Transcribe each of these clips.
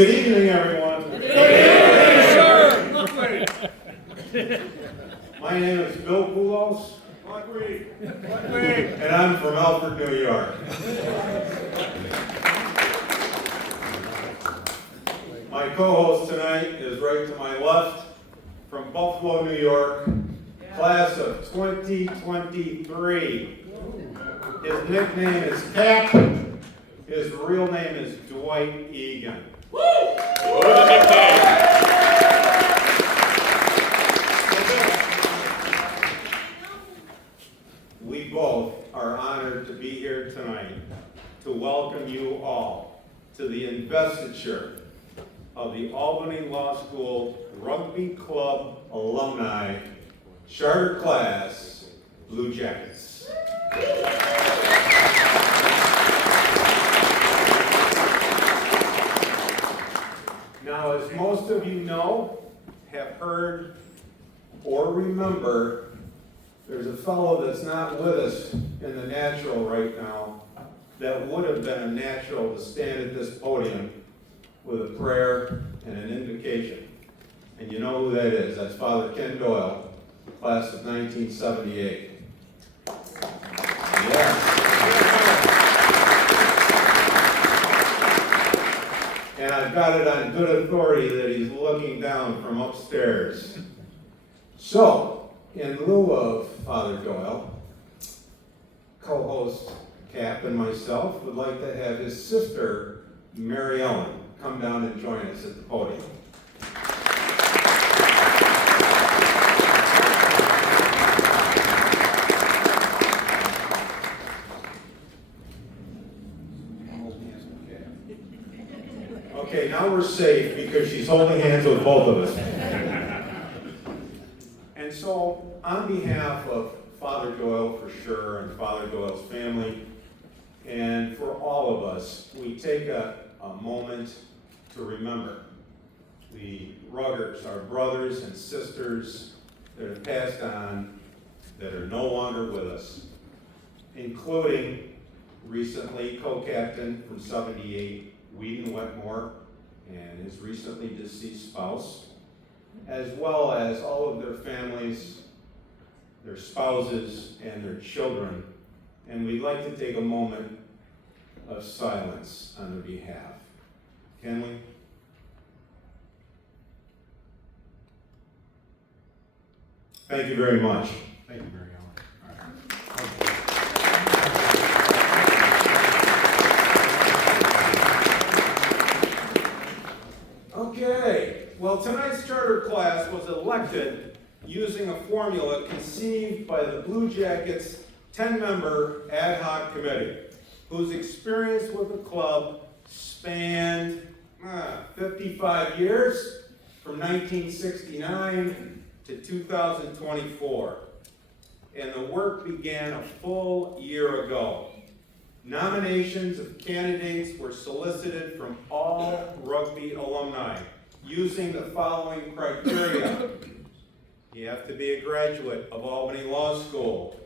Good evening, everyone. Good evening, sir. My name is Bill Poulos, and I'm from Alfred, New York. My co-host tonight is right to my left, from Buffalo, New York, class of 2023. His nickname is Cap. His real name is Dwight Egan. We both are honored to be here tonight to welcome you all to the investiture of the Albany Law School Rugby Club Alumni Charter Class Blue Jackets. Now, as most of you know, have heard, or remember, there's a fellow that's not with us in the natural right now that would have been a natural to stand at this podium with a prayer and an invocation. And you know who that is. That's Father Ken Doyle, class of 1978. Yes. And I've got it on good authority that he's looking down from upstairs. So, in lieu of Father Doyle, co-host Cap and myself would like to have his sister, Mary Ellen, come down and join us at the podium. Okay, now we're safe because she's holding hands with both of us. And so, on behalf of Father Doyle for sure, and Father Doyle's family, and for all of us, we take a moment to remember the Ruggers, our brothers and sisters that have passed on, that are no longer with us, including recently co-captain from 78, Whedon Wetmore, and his recently deceased spouse, as well as all of their families, their spouses, and their children. And we'd like to take a moment of silence on their behalf. Can we? Thank you very much. Thank you, Mary Ellen. Okay, well, tonight's charter class was elected using a formula conceived by the Blue Jackets' 10-member ad hoc committee, whose experience with the club spanned 55 years, from 1969 to 2024. And the work began a full year ago. Nominations of candidates were solicited from all rugby alumni using the following criteria. You have to be a graduate of Albany Law School,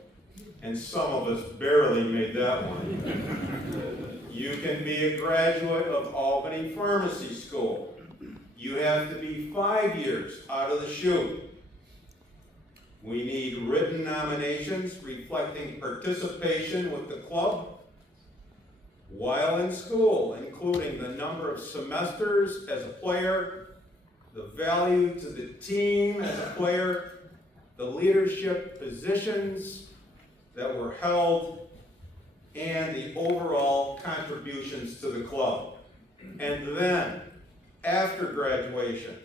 and some of us barely made that one. You can be a graduate of Albany Pharmacy School. You have to be 5 years out of the chute. We need written nominations reflecting participation with the club while in school, including the number of semesters as a player, the value to the team as a player, the leadership positions that were held, and the overall contributions to the club. And then, after graduation,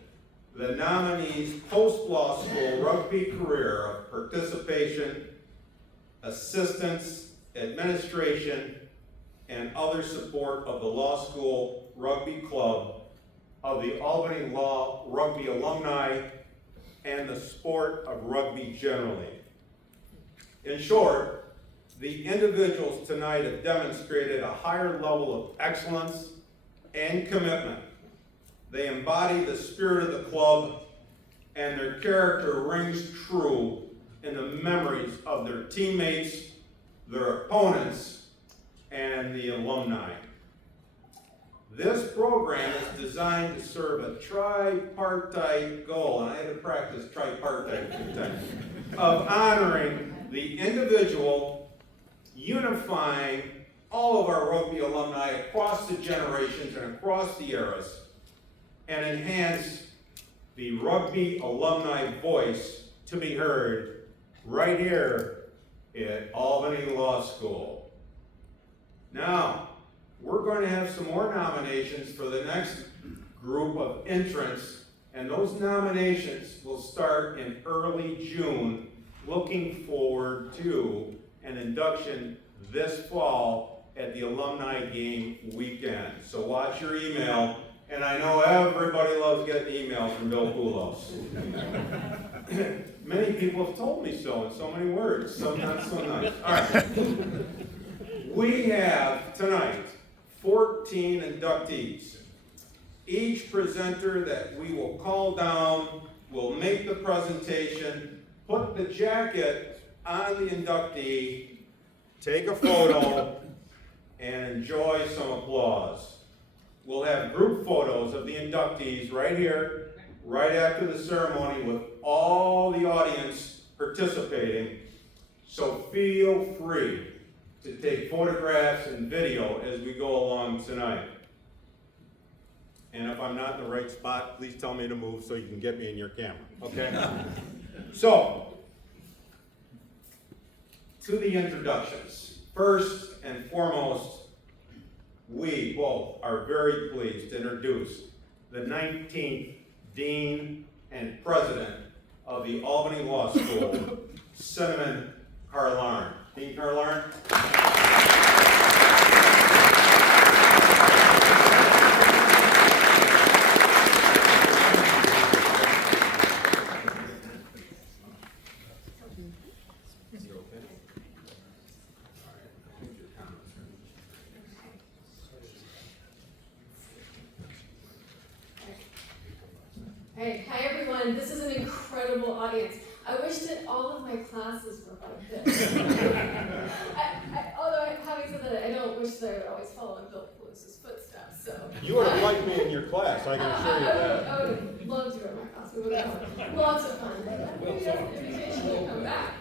the nominee's post-law school rugby career of participation, assistance, administration, and other support of the law school rugby club, of the Albany Law Rugby Alumni, and the sport of rugby generally. In short, the individuals tonight have demonstrated a higher level of excellence and commitment. They embody the spirit of the club, and their character rings true in the memories of their teammates, their opponents, and the alumni. This program is designed to serve a tripartite goal, and I had to practice tripartite a few times, of honoring the individual, unifying all of our rugby alumni across the generations and across the eras, and enhance the rugby alumni voice to be heard right here at Albany Law School. Now, we're going to have some more nominations for the next group of entrants, and those nominations will start in early June. Looking forward to an induction this fall at the alumni game weekend. So watch your email, and I know everybody loves getting emails from Bill Poulos. Many people have told me so in so many words, so not so nice. All right. We have tonight 14 inductees. Each presenter that we will call down will make the presentation, put the jacket on the inductee, take a photo, and enjoy some applause. We'll have group photos of the inductees right here, right after the ceremony, with all the audience participating. So feel free to take photographs and video as we go along tonight. And if I'm not in the right spot, please tell me to move so you can get me in your camera, okay? So, to the introductions. First and foremost, we both are very pleased to introduce the 19th Dean and President of the Albany Law School, Cinnamon Carlarn. Dean Carlarn. Hey, hi everyone. This is an incredible audience. I wish that all of my classes were like this. Although having said that, I don't wish that I would always follow in Bill Poulos' footsteps. So You would have liked me in your class, I can assure you that. I would have loved you in my class. We would have had lots of fun. Maybe that's an invitation to come back.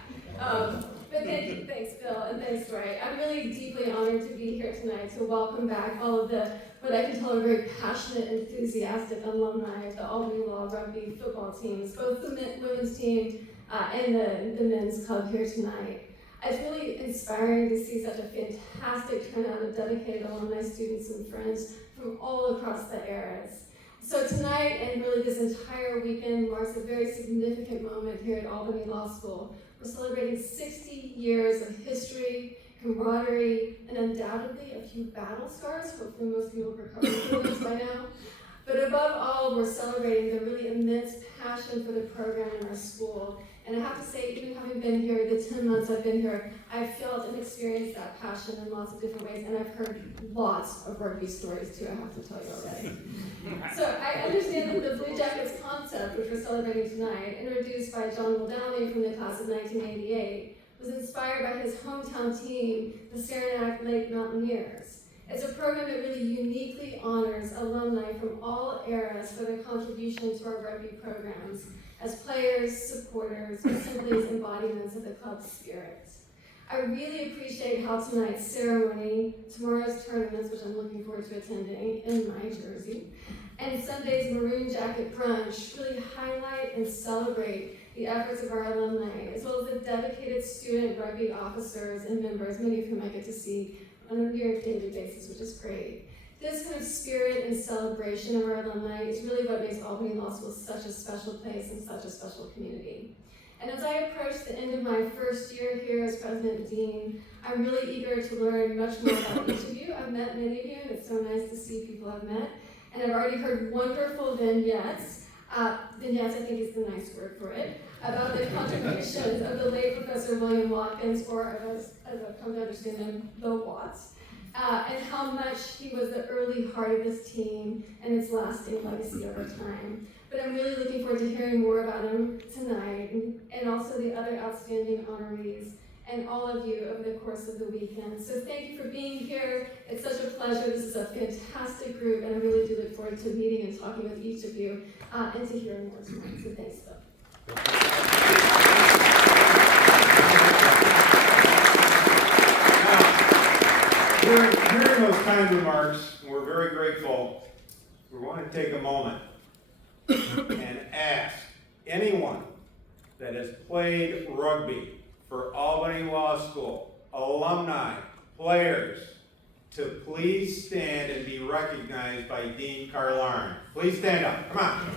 But thanks Bill, and thanks Ray. I'm really deeply honored to be here tonight to welcome back all of the, what I can tell are very passionate, enthusiastic alumni of the Albany Law rugby football teams, both the women's team and the men's club here tonight. It's really inspiring to see such a fantastic turnout of dedicated alumni, students, and friends from all across the eras. So tonight, and really this entire weekend, marks a very significant moment here at Albany Law School. We're celebrating 60 years of history, camaraderie, and undoubtedly a few battle scars. Hopefully most people have recovered from those by now. But above all, we're celebrating the really immense passion for the program in our school. And I have to say, even having been here the 10 months I've been here, I've felt and experienced that passion in lots of different ways, and I've heard lots of rugby stories too, I have to tell you already. So I understand that the Blue Jackets concept, which we're celebrating tonight, introduced by John Muldowney from the class of 1988, was inspired by his hometown team, the Saranac Lake Mountaineers. It's a program that really uniquely honors alumni from all eras for their contribution to our rugby programs as players, supporters, or simply as embodiments of the club's spirit. I really appreciate how tonight's ceremony, tomorrow's tournaments, which I'm looking forward to attending in my jersey, and Sunday's Maroon Jacket Brunch really highlight and celebrate the efforts of our alumni, as well as the dedicated student rugby officers and members, many of whom I get to see on a near daily basis, which is great. This kind of spirit and celebration of our alumni is really what makes Albany Law School such a special place and such a special community. And as I approach the end of my first year here as President Dean, I'm really eager to learn much more about each of you. I've met many of you, and it's so nice to see people I've met. And I've already heard wonderful vignettes. Vignettes, I think, is the nice word for it, about the contributions of the late Professor William Watkins, or as I've come to understand him, the Watts, and how much he was the early heart of this team and its lasting legacy over time. But I'm really looking forward to hearing more about him tonight, and also the other outstanding honorees and all of you over the course of the weekend. So thank you for being here. It's such a pleasure. This is a fantastic group, and I really do look forward to meeting and talking with each of you and to hearing more tonight. So thanks, Phil. Hearing those kind remarks, we're very grateful. We want to take a moment and ask anyone that has played rugby for Albany Law School, alumni, players, to please stand and be recognized by Dean Carlarn. Please stand up. Come on.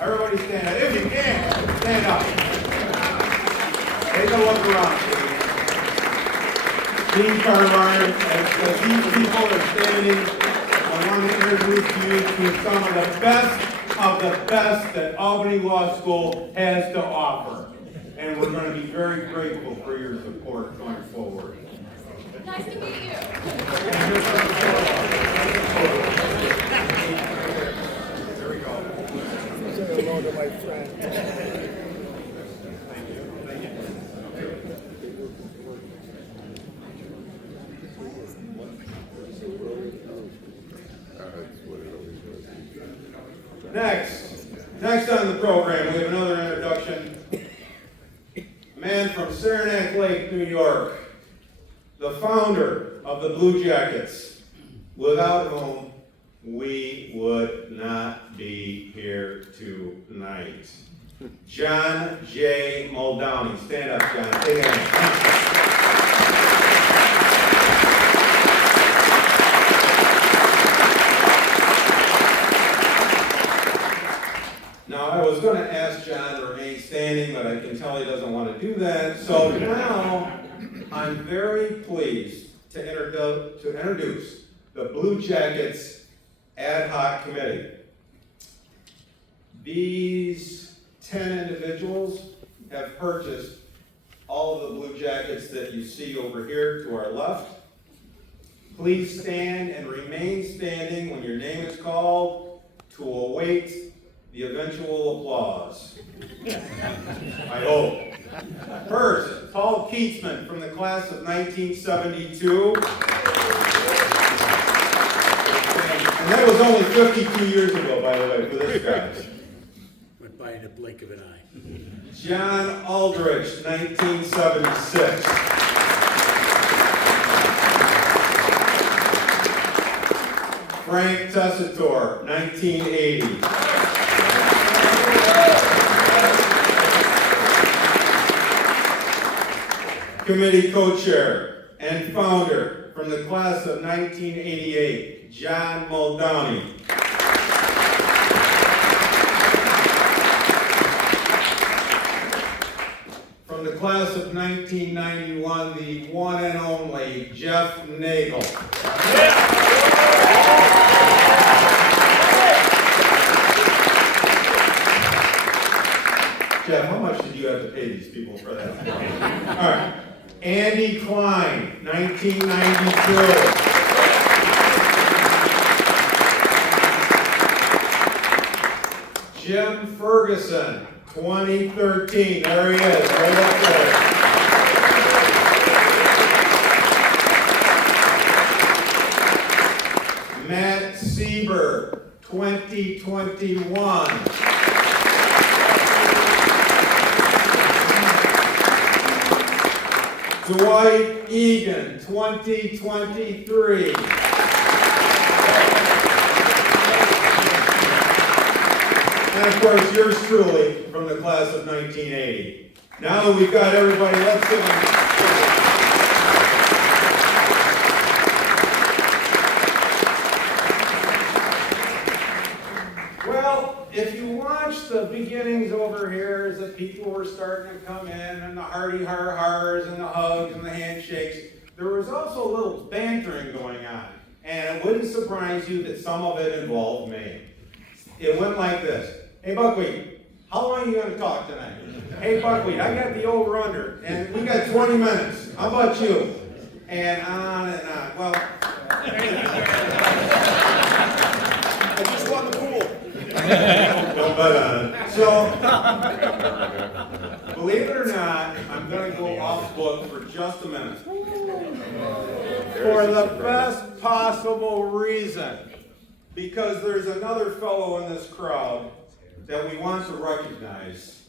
Everybody stand up. If you can, stand up. Take a look around, please. Dean Carlarn, as these people are standing, I want to introduce you to some of the best that Albany Law School has to offer. And we're going to be very grateful for your support going forward. Nice to meet you. There we go. Say hello to my friend. Next on the program, we have another introduction. A man from Saranac Lake, New York, the founder of the Blue Jackets, without whom we would not be here tonight. John J. Muldowney. Stand up, John. Take a hand. Now, I was going to ask John to remain standing, but I can tell he doesn't want to do that. So now, I'm very pleased to introduce the Blue Jackets Ad Hoc Committee. These 10 individuals have purchased all of the Blue Jackets that you see over here to our left. Please stand and remain standing when your name is called to await the eventual applause. I hope. First, Paul Keatsman from the class of 1972. And that was only 52 years ago, by the way, for this guy. Went by in a blink of an eye. John Aldrich, 1976. Frank Tessitore, 1980. Committee co-chair and founder from the class of 1988, John Muldowney. From the class of 1991, the one and only Jeff Nagel. Jeff, how much did you have to pay these people for that? All right. Andy Klein, 1992. Jim Ferguson, 2013. There he is, right up there. Matt Sieber, 2021. Dwight Egan, 2023. And of course, yours truly from the class of 1980. Now that we've got everybody, let's give them. Well, if you watch the beginnings over here, as the people were starting to come in, and the hearty har-hars, and the hugs, and the handshakes, there was also a little bantering going on. And it wouldn't surprise you that some of it involved me. It went like this. Hey, Buckwheat, how long are you going to talk tonight? Hey, Buckwheat, I got the over-under, and we got 20 minutes. How about you? And on and on. Well, I just won the pool. don't bet on it. So, believe it or not, I'm going to go off book for just a minute. For the best possible reason. Because there's another fellow in this crowd that we want to recognize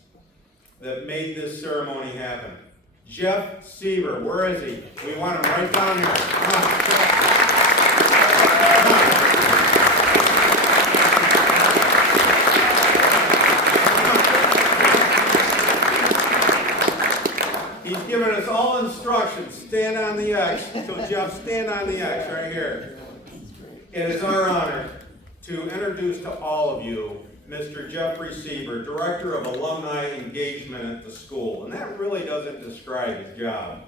that made this ceremony happen. Jeff Sieber, where is he? We want him right down here. Come on, Jeff. He's given us all instructions. Stand on the X. So Jeff, stand on the X right here. It is our honor to introduce to all of you Mr. Jeffrey Sieber, Director of Alumni Engagement at the school. And that really doesn't describe his job.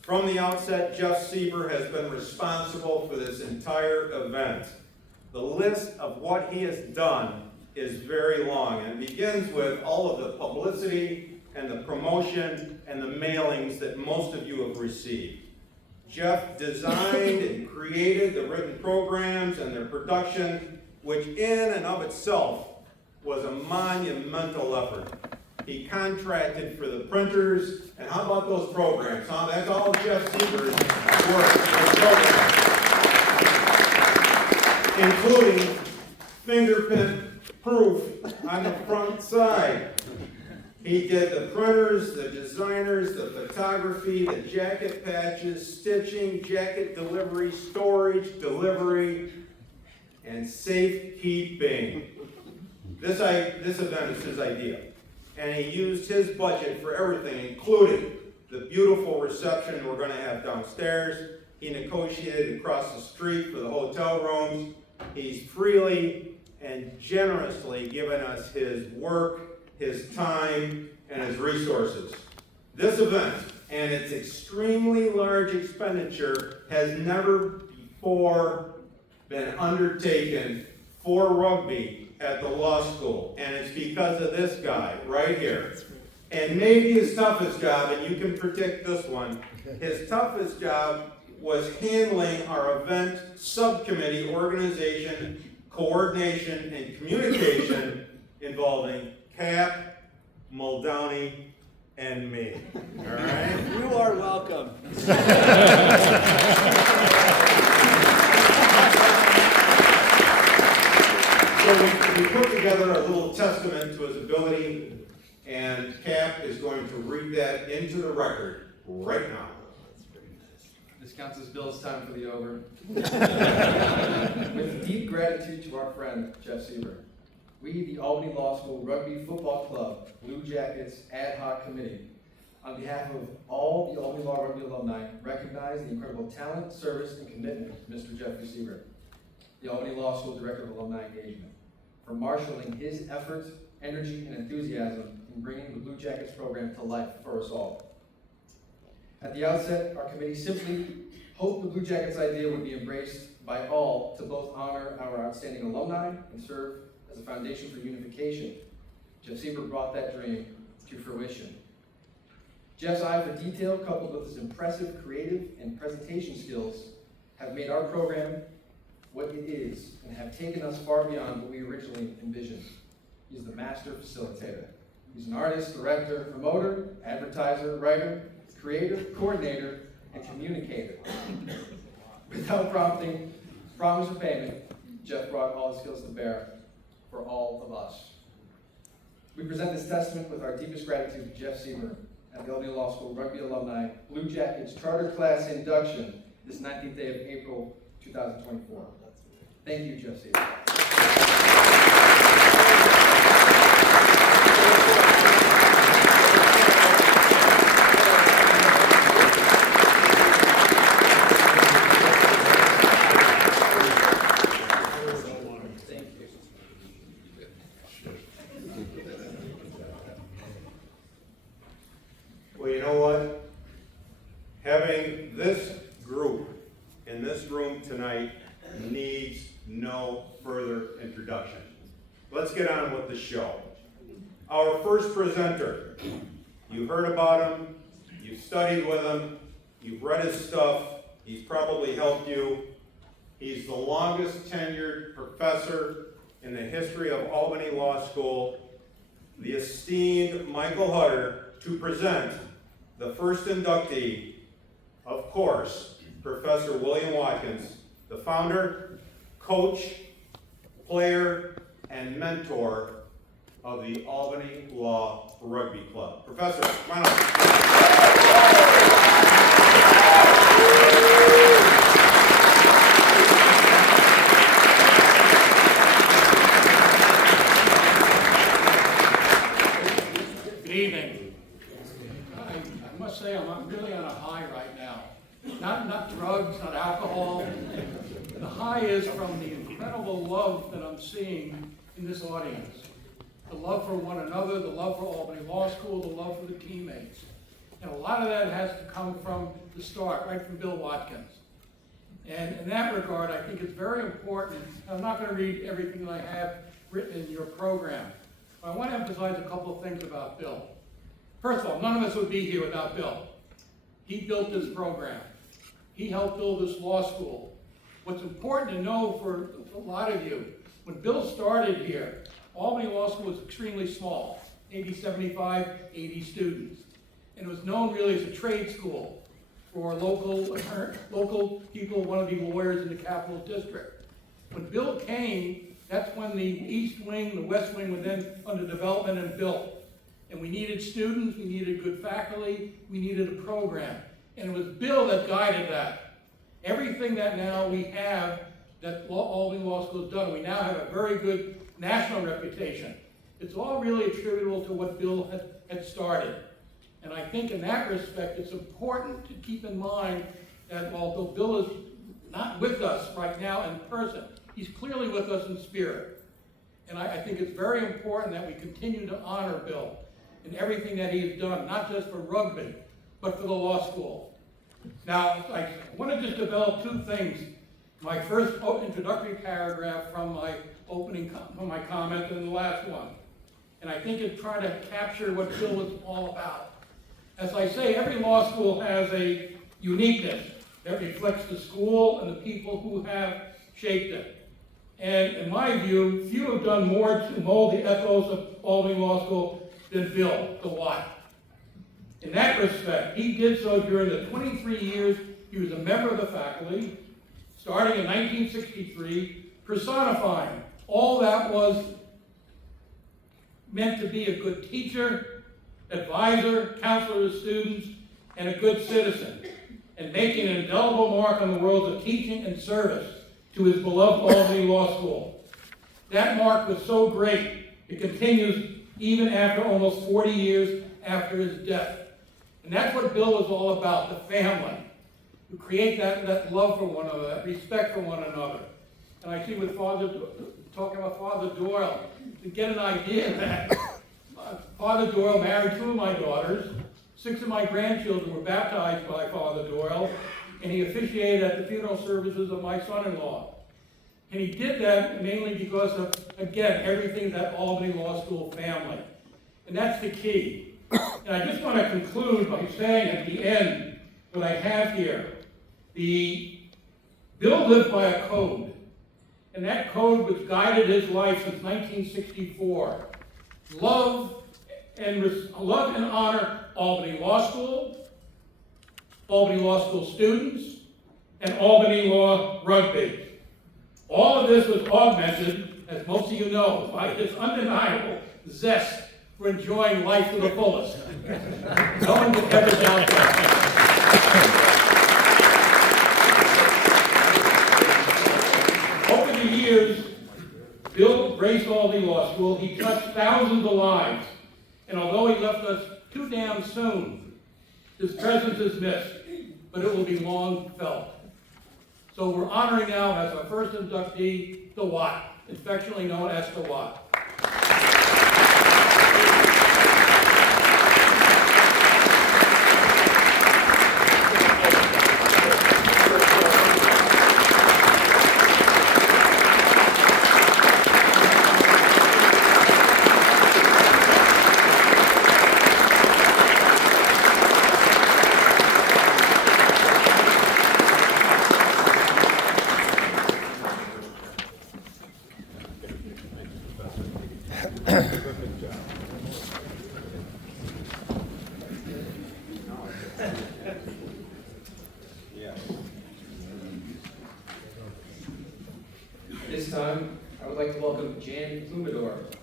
From the outset, Jeff Sieber has been responsible for this entire event. The list of what he has done is very long and begins with all of the publicity and the promotion and the mailings that most of you have received. Jeff designed and created the written programs and their production, which in and of itself was a monumental effort. He contracted for the printers, and how about those programs, huh? That's all Jeff Sieber's work, including fingerprint proof on the front side. He did the printers, the designers, the photography, the jacket patches, stitching, jacket delivery, storage, delivery, and safekeeping. This event is his idea. And he used his budget for everything, including the beautiful reception we're going to have downstairs. He negotiated across the street for the hotel rooms. He's freely and generously given us his work, his time, and his resources. This event and its extremely large expenditure has never before been undertaken for rugby at the law school. And it's because of this guy right here. And maybe his toughest job, and you can predict this one, his toughest job was handling our event subcommittee organization, coordination, and communication involving Cap, Muldowney, and me. All right? You are welcome. So we put together a little testament to his ability, and Cap is going to read that into the record right now. This counts as Bill's time for the over. With deep gratitude to our friend, Jeff Sieber, we, the Albany Law School Rugby Football Club Blue Jackets Ad Hoc Committee, on behalf of all the Albany Law Rugby alumni, recognize the incredible talent, service, and commitment of Mr. Jeffrey Sieber, the Albany Law School Director of Alumni Engagement, for marshaling his efforts, energy, and enthusiasm in bringing the Blue Jackets program to life for us all. At the outset, our committee simply hoped the Blue Jackets idea would be embraced by all to both honor our outstanding alumni and serve as a foundation for unification. Jeff Sieber brought that dream to fruition. Jeff's eye for detail, coupled with his impressive creative and presentation skills, have made our program what it is and have taken us far beyond what we originally envisioned. He's the master facilitator. He's an artist, director, promoter, advertiser, writer, creator, coordinator, and communicator. Without prompting promise of payment, Jeff brought all his skills to bear for all of us. We present this testament with our deepest gratitude to Jeff Sieber at the Albany Law School Rugby Alumni Blue Jackets Charter Class Induction this 19th day of April 2024. Thank you, Jeff Sieber. Well, you know what? Having this group in this room tonight needs no further introduction. Let's get on with the show. Our first presenter, you've heard about him, you've studied with him, you've read his stuff, he's probably helped you. He's the longest tenured professor in the history of Albany Law School. the esteemed Michael Hutter to present the first inductee, of course, Professor William Watkins, the founder, coach, player, and mentor of the Albany Law Rugby Club. Professor, come on up. Good evening. I must say I'm really on a high right now. Not drugs, not alcohol. The high is from the incredible love that I'm seeing in this audience. The love for one another, the love for Albany Law School, the love for the teammates. And a lot of that has to come from the start, right from Bill Watkins. And in that regard, I think it's very important. I'm not going to read everything that I have written in your program. I want to emphasize a couple of things about Bill. First of all, none of us would be here without Bill. He built this program. He helped build this law school. What's important to know for a lot of you, when Bill started here, Albany Law School was extremely small, maybe 75, 80 students. And it was known really as a trade school for local people who wanted to be lawyers in the Capital District. When Bill came, that's when the East Wing, the West Wing were then under development and built. And we needed students, we needed good faculty, we needed a program. And it was Bill that guided that. Everything that now we have that Albany Law School has done, we now have a very good national reputation. It's all really attributable to what Bill had started. And I think in that respect, it's important to keep in mind that although Bill is not with us right now in person, he's clearly with us in spirit. And I think it's very important that we continue to honor Bill in everything that he has done, not just for rugby, but for the law school. Now, I want to just develop two things. My first introductory paragraph from my from my comment and the last one. And I think it's trying to capture what Bill is all about. As I say, every law school has a uniqueness that reflects the school and the people who have shaped it. And in my view, few have done more to mold the ethos of Albany Law School than Bill, the Watt. In that respect, he did so during the 23 years he was a member of the faculty, starting in 1963, personifying all that was meant to be a good teacher, advisor, counselor to students, and a good citizen, and making an indelible mark on the worlds of teaching and service to his beloved Albany Law School. That mark was so great, it continues even after almost 40 years after his death. And that's what Bill was all about, the family. To create that love for one another, that respect for one another. And I see with talking about Father Doyle, to get an idea that Father Doyle married 2 of my daughters, 6 of my grandchildren were baptized by Father Doyle, and he officiated at the funeral services of my son-in-law. And he did that mainly because of, again, everything that Albany Law School family. And that's the key. And I just want to conclude by saying at the end what I have here. Bill lived by a code, and that code which guided his life since 1964. Love and honor Albany Law School, Albany Law School students, and Albany Law Rugby. All of this was augmented, as most of you know, by his undeniable zest for enjoying life to the fullest. No one could ever doubt that. Over the years, Bill graced Albany Law School. He touched thousands of lives. And although he left us too damn soon, his presence is missed, but it will be long felt. So we're honoring now as our first inductee, the Watt, affectionately known as the Watt.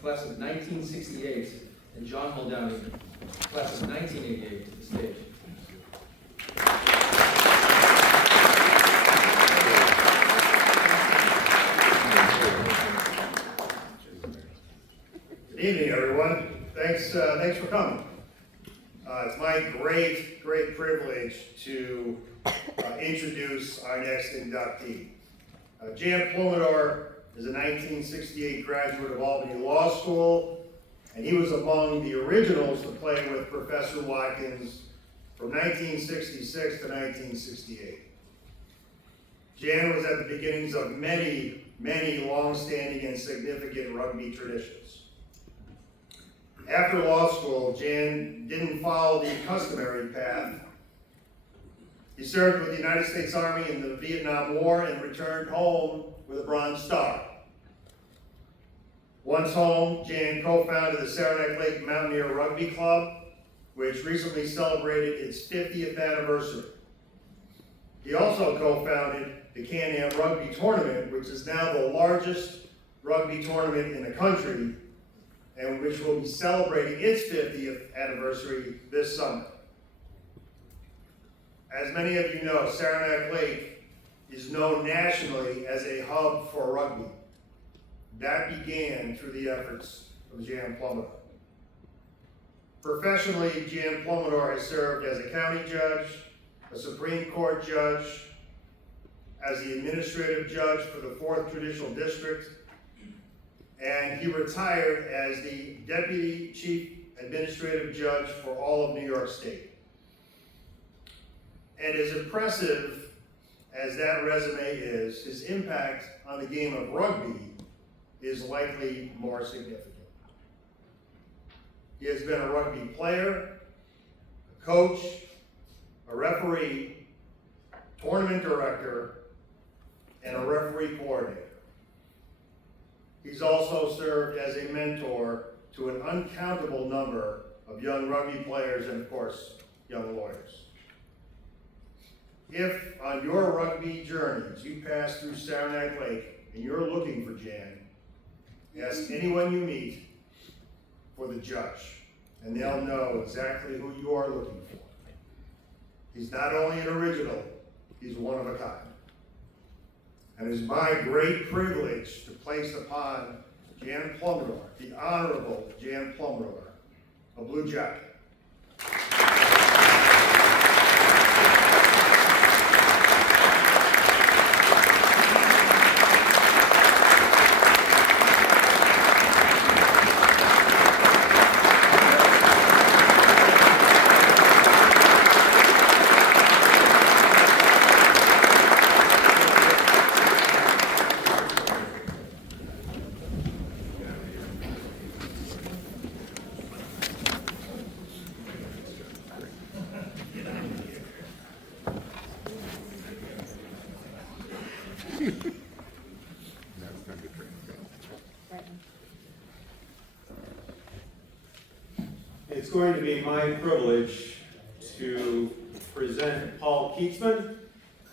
class of 1968, and John Muldowney, class of 1988, to the stage. Good evening, everyone. Thanks for coming. It's my great privilege to introduce our next inductee. Jan Plumidor is a 1968 graduate of Albany Law School, and he was among the originals to play with Professor Watkins from 1966 to 1968. Jan was at the beginnings of many long-standing and significant rugby traditions. After law school, Jan didn't follow the customary path. He served with the United States Army in the Vietnam War and returned home with a Bronze Star. Once home, Jan co-founded the Saranac Lake Mountaineer Rugby Club, which recently celebrated its 50th anniversary. He also co-founded the Can-Am Rugby Tournament, which is now the largest rugby tournament in the country, and which will be celebrating its 50th anniversary this summer. As many of you know, Saranac Lake is known nationally as a hub for rugby. That began through the efforts of Jan Plumidor. Professionally, Jan Plumidor has served as a county judge, a Supreme Court judge, as the administrative judge for the 4th Judicial District, and he retired as the Deputy Chief Administrative Judge for all of New York State. And as impressive as that resume is, his impact on the game of rugby is likely more significant. He has been a rugby player, a coach, a referee, tournament director, and a referee coordinator. He's also served as a mentor to an uncountable number of young rugby players and, of course, young lawyers. If on your rugby journeys you pass through Saranac Lake and you're looking for Jan, ask anyone you meet for the judge, and they'll know exactly who you are looking for. He's not only an original, he's one of a kind. And it is my great privilege to place upon Jan Plumidor, the Honorable Jan Plumidor, a blue jacket. It's going to be my privilege to present Paul Keatsman,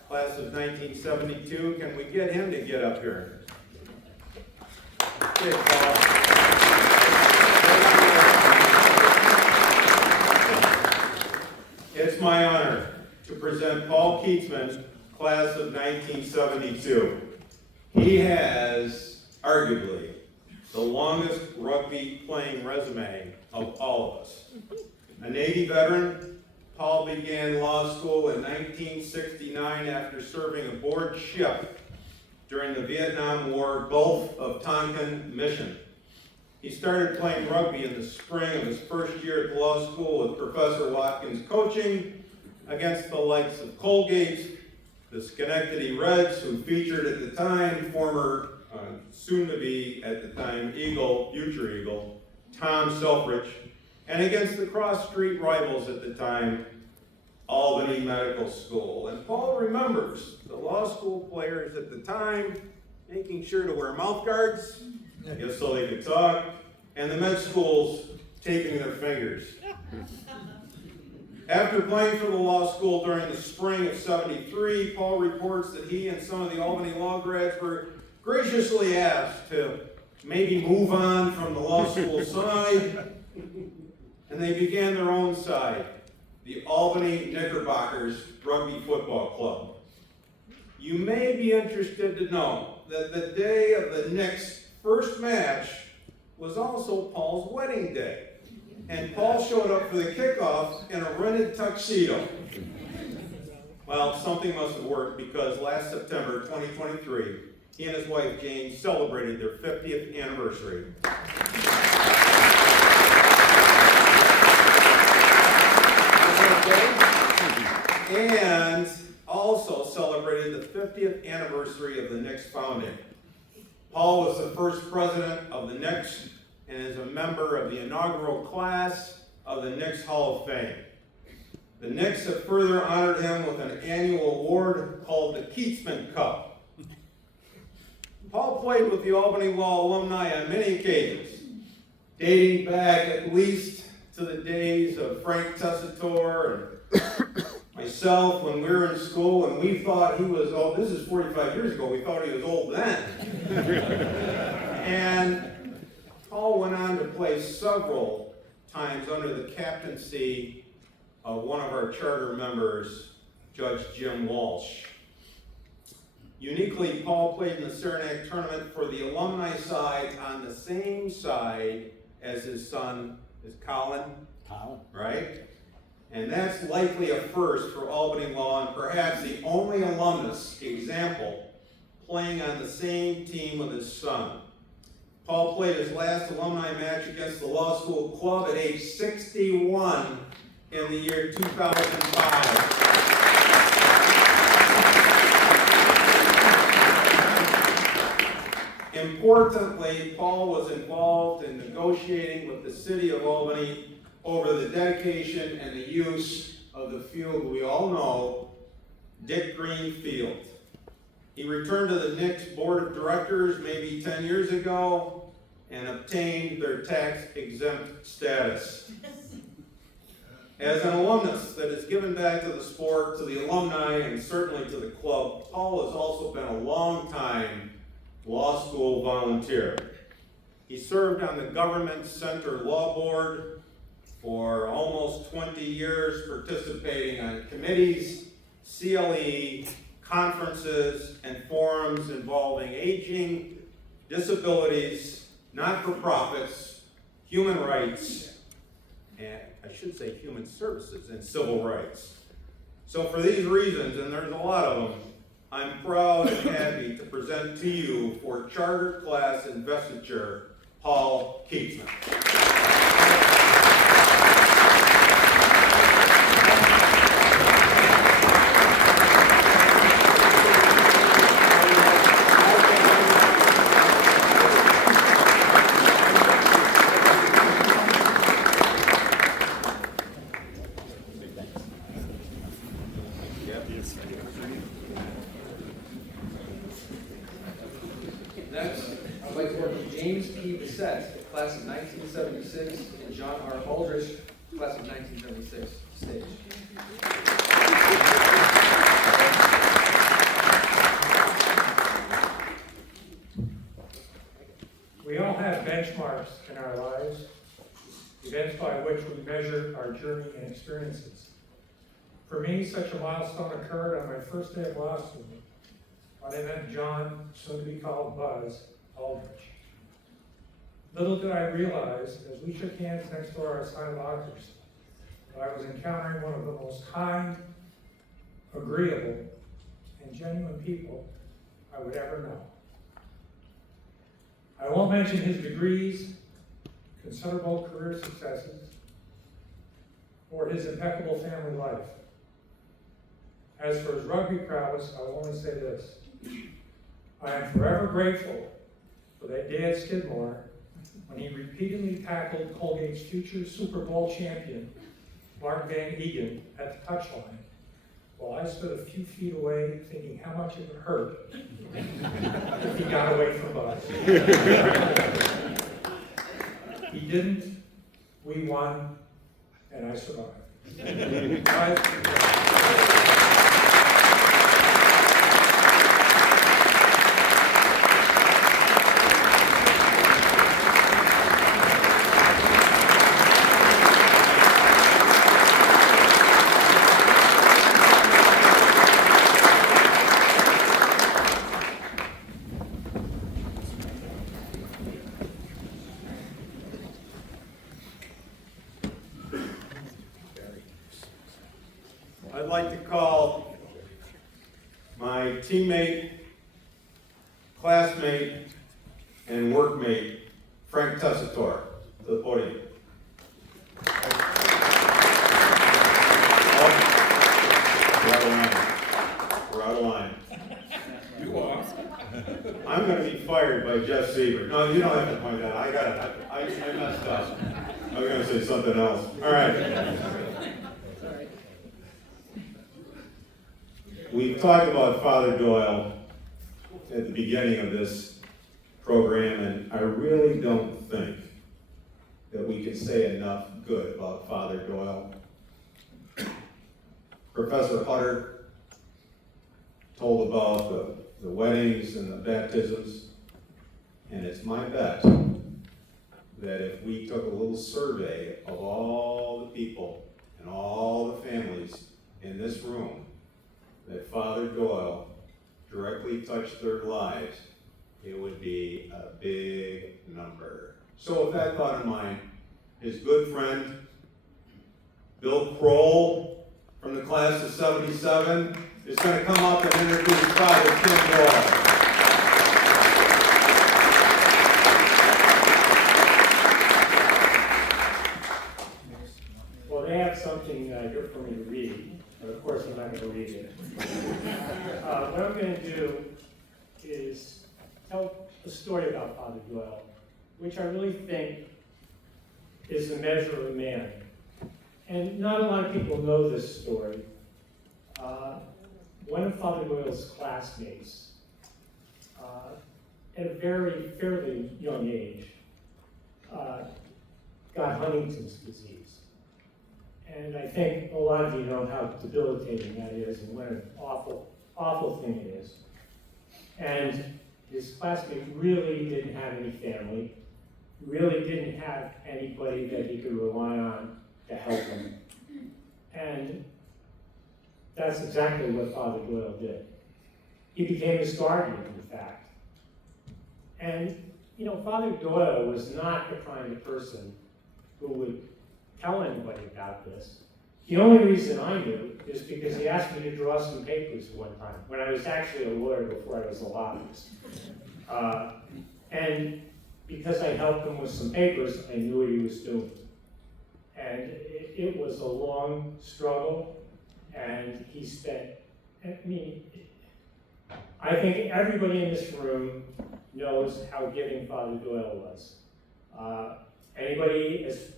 class of 1972. Can we get him to get up here? Okay, Paul. It's my honor to present Paul Keatsman, class of 1972. He has arguably the longest rugby playing resume of all of us. A Navy veteran, Paul began law school in 1969 after serving aboard ship during the Vietnam War Gulf of Tonkin mission. He started playing rugby in the spring of his first year at the law school with Professor Watkins coaching against the likes of Colgate, the Schenectady Reds, who featured at the time former, soon-to-be at the time, future Eagle, Tom Selfridge, and against the cross-street rivals at the time, Albany Medical School. And Paul remembers the law school players at the time making sure to wear mouth guards, just so they could talk, and the med schools taping their fingers. After playing for the law school during the spring of '73, Paul reports that he and some of the Albany Law grads were graciously asked to maybe move on from the law school side, and they began their own side, the Albany Knickerbockers Rugby Football Club. You may be interested to know that the day of the Knicks' first match was also Paul's wedding day. And Paul showed up for the kickoff in a rented tuxedo. Well, something must have worked because last September 2023, he and his wife Jane celebrated their 50th anniversary. And also celebrated the 50th anniversary of the Knicks founding. Paul was the first president of the Knicks and is a member of the inaugural class of the Knicks Hall of Fame. The Knicks have further honored him with an annual award called the Keatsman Cup. Paul played with the Albany Law alumni on many occasions, dating back at least to the days of Frank Tessitore and myself when we were in school, and we thought he was old. This is 45 years ago. We thought he was old then. And Paul went on to play several times under the captaincy of one of our charter members, Judge Jim Walsh. Uniquely, Paul played in the Saranac tournament for the alumni side on the same side as his son, is Colin, right? And that's likely a first for Albany Law and perhaps the only alumnus example playing on the same team with his son. Paul played his last alumni match against the law school club at age 61 in the year 2005. Importantly, Paul was involved in negotiating with the city of Albany over the dedication and the use of the field we all know, Dick Green Field. He returned to the Knicks board of directors maybe 10 years ago and obtained their tax-exempt status. As an alumnus that has given back to the sport, to the alumni, and certainly to the club, Paul has also been a long-time law school volunteer. He served on the Government Center Law Board for almost 20 years, participating on committees, CLE, conferences, and forums involving aging, disabilities, not-for-profits, human rights, and I should say human services and civil rights. So for these reasons, and there's a lot of them, I'm proud and happy to present to you for Charter Class Investiture, Paul Keatsman. Next, I'd like to welcome James P. Bissett, class of 1976, and John R. Aldrich, class of 1976, stage. We all have benchmarks in our lives, events by which we measure our journey and experiences. For me, such a milestone occurred on my first day of law school, when I met John, soon to be called Buzz, Aldrich. Little did I realize, as we shook hands next to our assigned lockers, that I was encountering one of the most kind, agreeable, and genuine people I would ever know. I won't mention his degrees, considerable career successes, or his impeccable family life. As for his rugby prowess, I will only say this. I am forever grateful for that day at Skidmore when he repeatedly tackled Colgate's future Super Bowl champion, Mark Van Egan, at the touchline, while I stood a few feet away thinking how much it would hurt if he got away from us. He didn't, we won, and I survived. I'd like to call my teammate, classmate, and workmate, Frank Tessitore, to the podium. We're out of line. You are. I'm gonna be fired by Jeff Seaver. No, you don't have to point that out. I got it. I messed up. I was gonna say something else. All right. We talked about Father Doyle at the beginning of this program, and I really don't think that we can say enough good about Father Doyle. Professor Hutter told about the weddings and the baptisms, and it's my bet that if we took a little survey of all the people and all the families in this room, that Father Doyle directly touched their lives, it would be a big number. So with that thought in mind, his good friend, Bill Kroll, from the class of '77, is going to come up and introduce Father Tim Doyle. Well, they have something here for me to read, but of course I'm not going to read it. What I'm going to do is tell a story about Father Doyle, which I really think is the measure of a man. And not a lot of people know this story. One of Father Doyle's classmates, at a fairly young age, got Huntington's disease. And I think a lot of you know how debilitating that is and what an awful thing it is. And his classmate really didn't have any family, really didn't have anybody that he could rely on to help him. And that's exactly what Father Doyle did. He became his guardian, in fact. And, you know, Father Doyle was not the kind of person who would tell anybody about this. The only reason I knew is because he asked me to draw some papers one time, when I was actually a lawyer before I was a lobbyist. And because I helped him with some papers, I knew what he was doing. And it was a long struggle, and he spent, I think everybody in this room knows how giving Father Doyle was. Anybody, as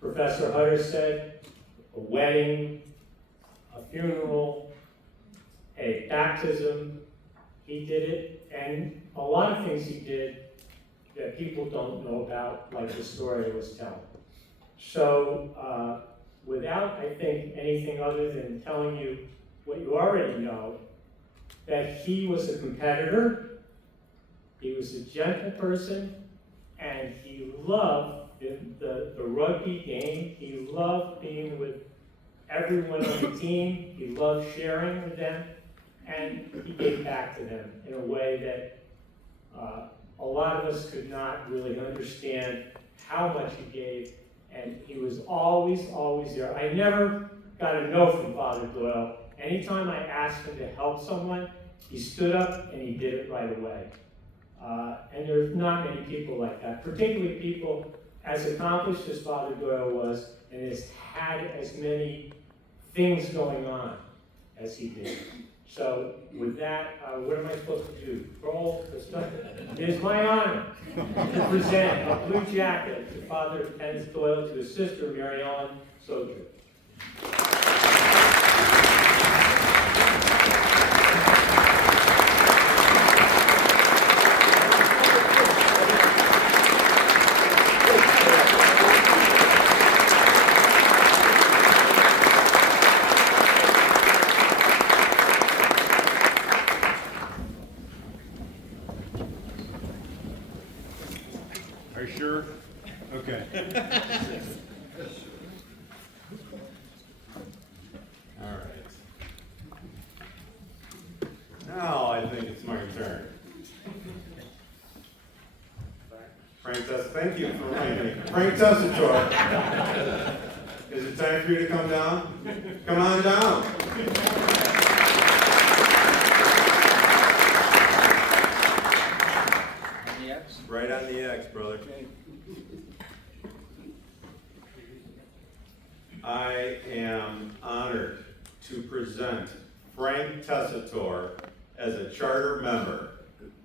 Professor Hutter said, a wedding, a funeral, a baptism, he did it, and a lot of things he did that people don't know about, like the story I was telling. So, without, I think, anything other than telling you what you already know, that he was a competitor, he was a gentle person, and he loved the rugby game. He loved being with everyone on the team. He loved sharing with them, and he gave back to them in a way that a lot of us could not really understand how much he gave, and he was always there. I never got a no from Father Doyle. Anytime I asked him to help someone, he stood up and he did it right away. And there's not many people like that, particularly people as accomplished as Father Doyle was and has had as many things going on as he did. So with that, what am I supposed to do? Roll the stuff. It is my honor to present a blue jacket to Father Dennis Doyle to his sister, Mary Ellen Soder. Are you sure? Okay. All right. Now I think it's my turn. Thank you for reminding me. Frank Tessitore. Is it time for you to come down? Come on down. Right on the X, brother. I am honored to present Frank Tessitore as a charter member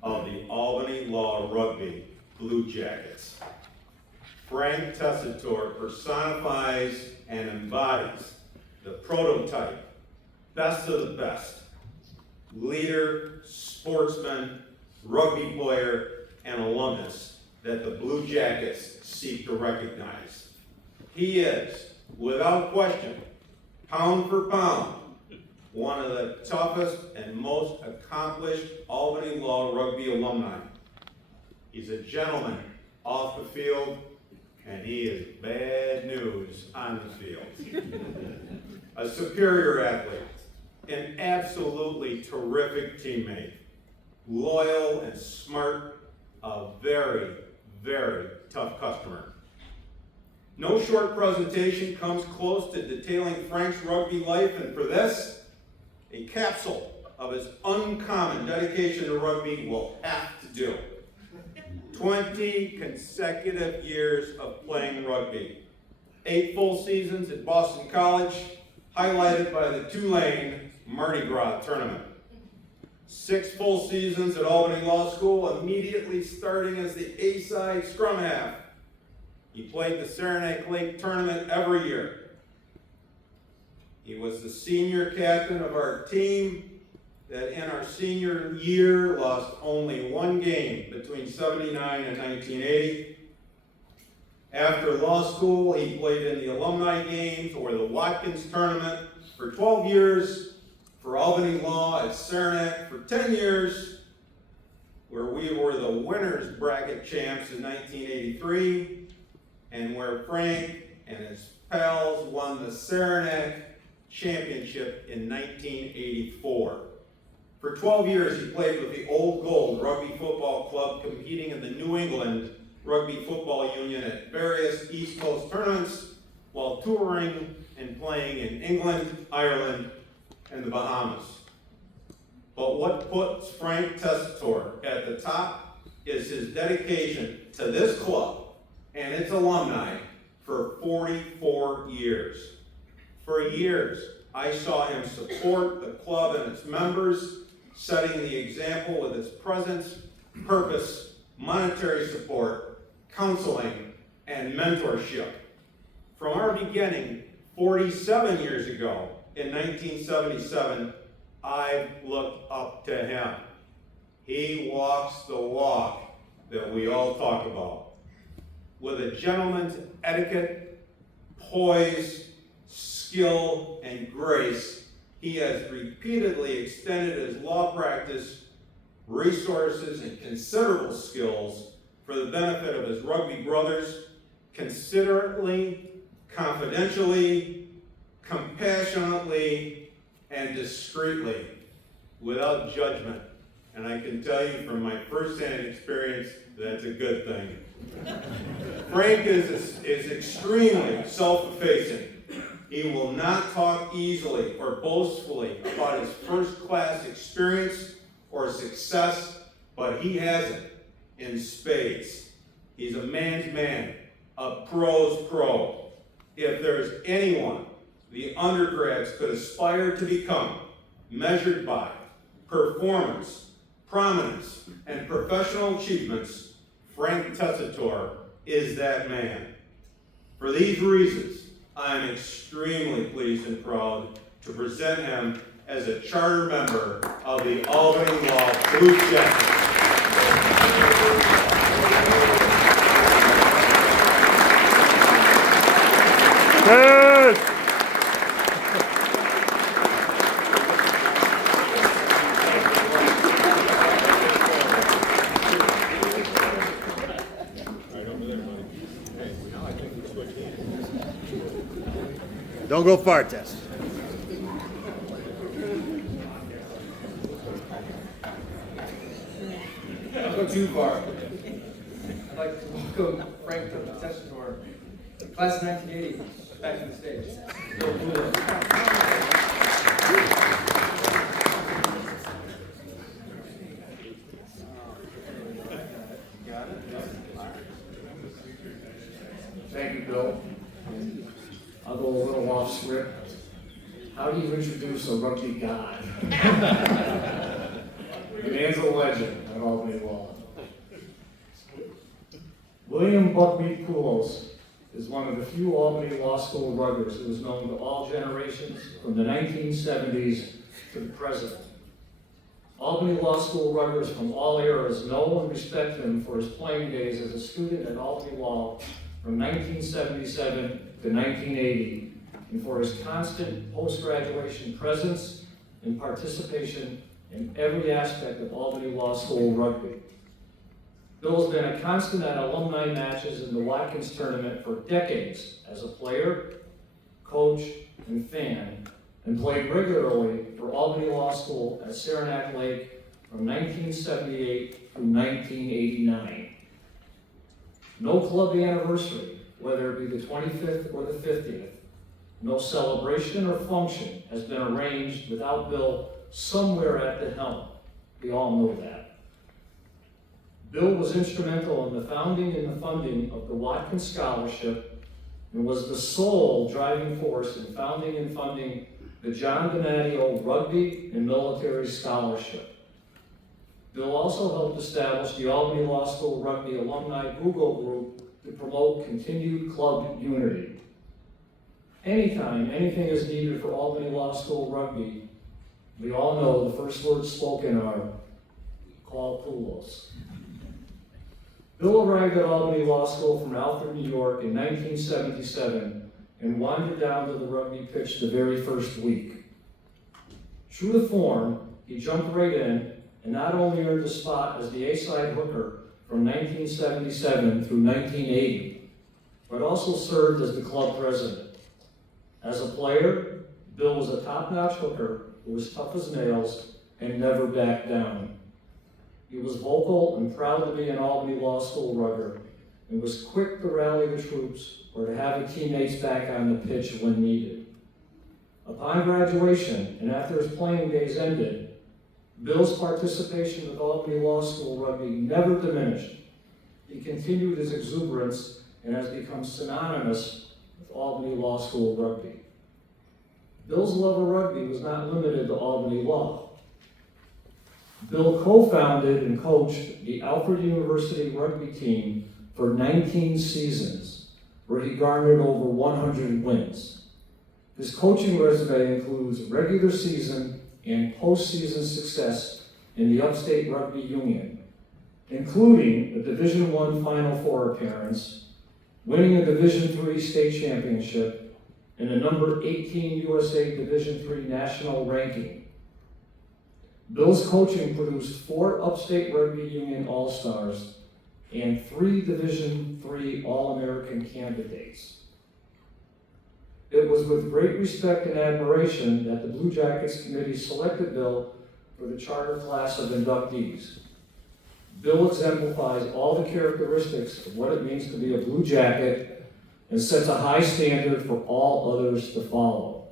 of the Albany Law Rugby Blue Jackets. Frank Tessitore personifies and embodies the prototype, best of the best, leader, sportsman, rugby player, and alumnus that the Blue Jackets seek to recognize. He is, without question, pound for pound, one of the toughest and most accomplished Albany Law Rugby alumni. He's a gentleman off the field, and he is bad news on the field. A superior athlete, an absolutely terrific teammate, loyal and smart, a very, very tough customer. No short presentation comes close to detailing Frank's rugby life, and for this, a capsule of his uncommon dedication to rugby will have to do. 20 consecutive years of playing rugby. 8 full seasons at Boston College, highlighted by the Tulane Mardi Gras tournament. 6 full seasons at Albany Law School, immediately starting as the A-side scrum half. He played the Saranac Lake tournament every year. He was the senior captain of our team that in our senior year lost only 1 game between 79 and 1980. After law school, he played in the alumni games or the WATKINS tournament for 12 years, for Albany Law at Saranac for 10 years, where we were the winners bracket champs in 1983, and where Frank and his pals won the Saranac championship in 1984. For 12 years, he played with the Old Gold Rugby Football Club, competing in the New England Rugby Football Union at various East Coast tournaments, while touring and playing in England, Ireland, and the Bahamas. But what puts Frank Tessitore at the top is his dedication to this club and its alumni for 44 years. For years, I saw him support the club and its members, setting the example with his presence, purpose, monetary support, counseling, and mentorship. From our beginning 47 years ago, in 1977, I looked up to him. He walks the walk that we all talk about. With a gentleman's etiquette, poise, skill, and grace, he has repeatedly extended his law practice, resources, and considerable skills for the benefit of his rugby brothers, considerately, confidentially, compassionately, and discreetly, without judgment. And I can tell you from my firsthand experience, that's a good thing. Frank is extremely self-effacing. He will not talk easily or boastfully about his first-class experience or success, but he has it in spades. He's a man's man, a pro's pro. If there's anyone the undergrads could aspire to become, measured by performance, prominence, and professional achievements, Frank Tessitore is that man. For these reasons, I am extremely pleased and proud to present him as a charter member of the Albany Law Blue Jackets. Yes. Don't go far, Tess. Don't go too far. I'd like to welcome Frank Tessitore, class of 1980. back to the stage. Bill Poulos. Thank you, Bill. I'll go a little off script. How do you introduce a rugby god? The man's a legend at Albany Law. William Buckwheat Poulos is one of the few Albany Law School ruggers who is known to all generations from the 1970s to the present. Albany Law School ruggers from all eras know and respect him for his playing days as a student at Albany Law from 1977 to 1980, and for his constant post-graduation presence and participation in every aspect of Albany Law School rugby. Bill's been a constant at alumni matches in the Watkins tournament for decades as a player, coach, and fan, and played regularly for Albany Law School at Saranac Lake from 1978 through 1989. No club anniversary, whether it be the 25th or the 50th, no celebration or function has been arranged without Bill somewhere at the helm. We all know that. Bill was instrumental in the founding and the funding of the Watkins Scholarship and was the sole driving force in founding and funding the John Donadio Rugby and Military Scholarship. Bill also helped establish the Albany Law School Rugby Alumni Google Group to promote continued club unity. Anytime anything is needed for Albany Law School Rugby, we all know the first words spoken are, call Poulos. Bill arrived at Albany Law School from Alfred, New York in 1977 and wandered down to the rugby pitch the very first week. True to form, he jumped right in and not only earned a spot as the A-side hooker from 1977 through 1980, but also served as the club president. As a player, Bill was a top-notch hooker who was tough as nails and never backed down. He was vocal and proud to be an Albany Law School rugger and was quick to rally the troops or to have his teammates back on the pitch when needed. Upon graduation and after his playing days ended, Bill's participation with Albany Law School rugby never diminished. He continued his exuberance and has become synonymous with Albany Law School rugby. Bill's love of rugby was not limited to Albany Law. Bill co-founded and coached the Alfred University rugby team for 19 seasons, where he garnered over 100 wins. His coaching resume includes regular season and postseason success in the Upstate Rugby Union, including a Division I Final Four appearance, winning a Division III state championship, and a number 18 USA Division III national ranking. Bill's coaching produced 4 Upstate Rugby Union All-Stars and 3 Division III All-American candidates. It was with great respect and admiration that the Blue Jackets committee selected Bill for the charter class of inductees. Bill exemplifies all the characteristics of what it means to be a Blue Jacket and sets a high standard for all others to follow.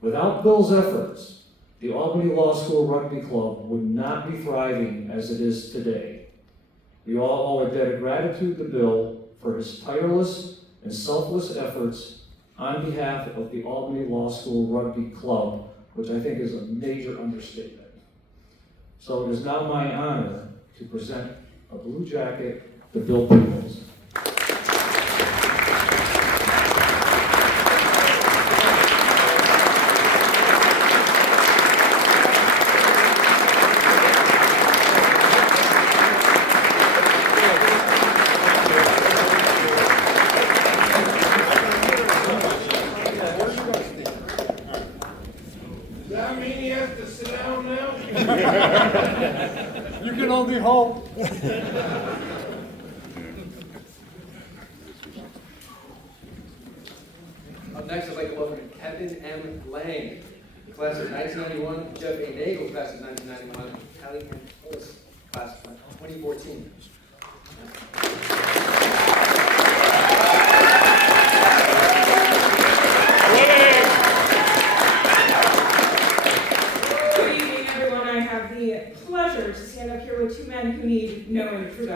Without Bill's efforts, the Albany Law School Rugby Club would not be thriving as it is today. We all owe a debt of gratitude to Bill for his tireless and selfless efforts on behalf of the Albany Law School Rugby Club, which I think is a major understatement. So it is now my honor to present a Blue Jacket to Bill Poulos. You can only hope. Up next, I'd like to welcome Kevin M. Lang, class of 1991, Jeff A. Nagel, class of 1991, Callie M. Hillis, class of 2014.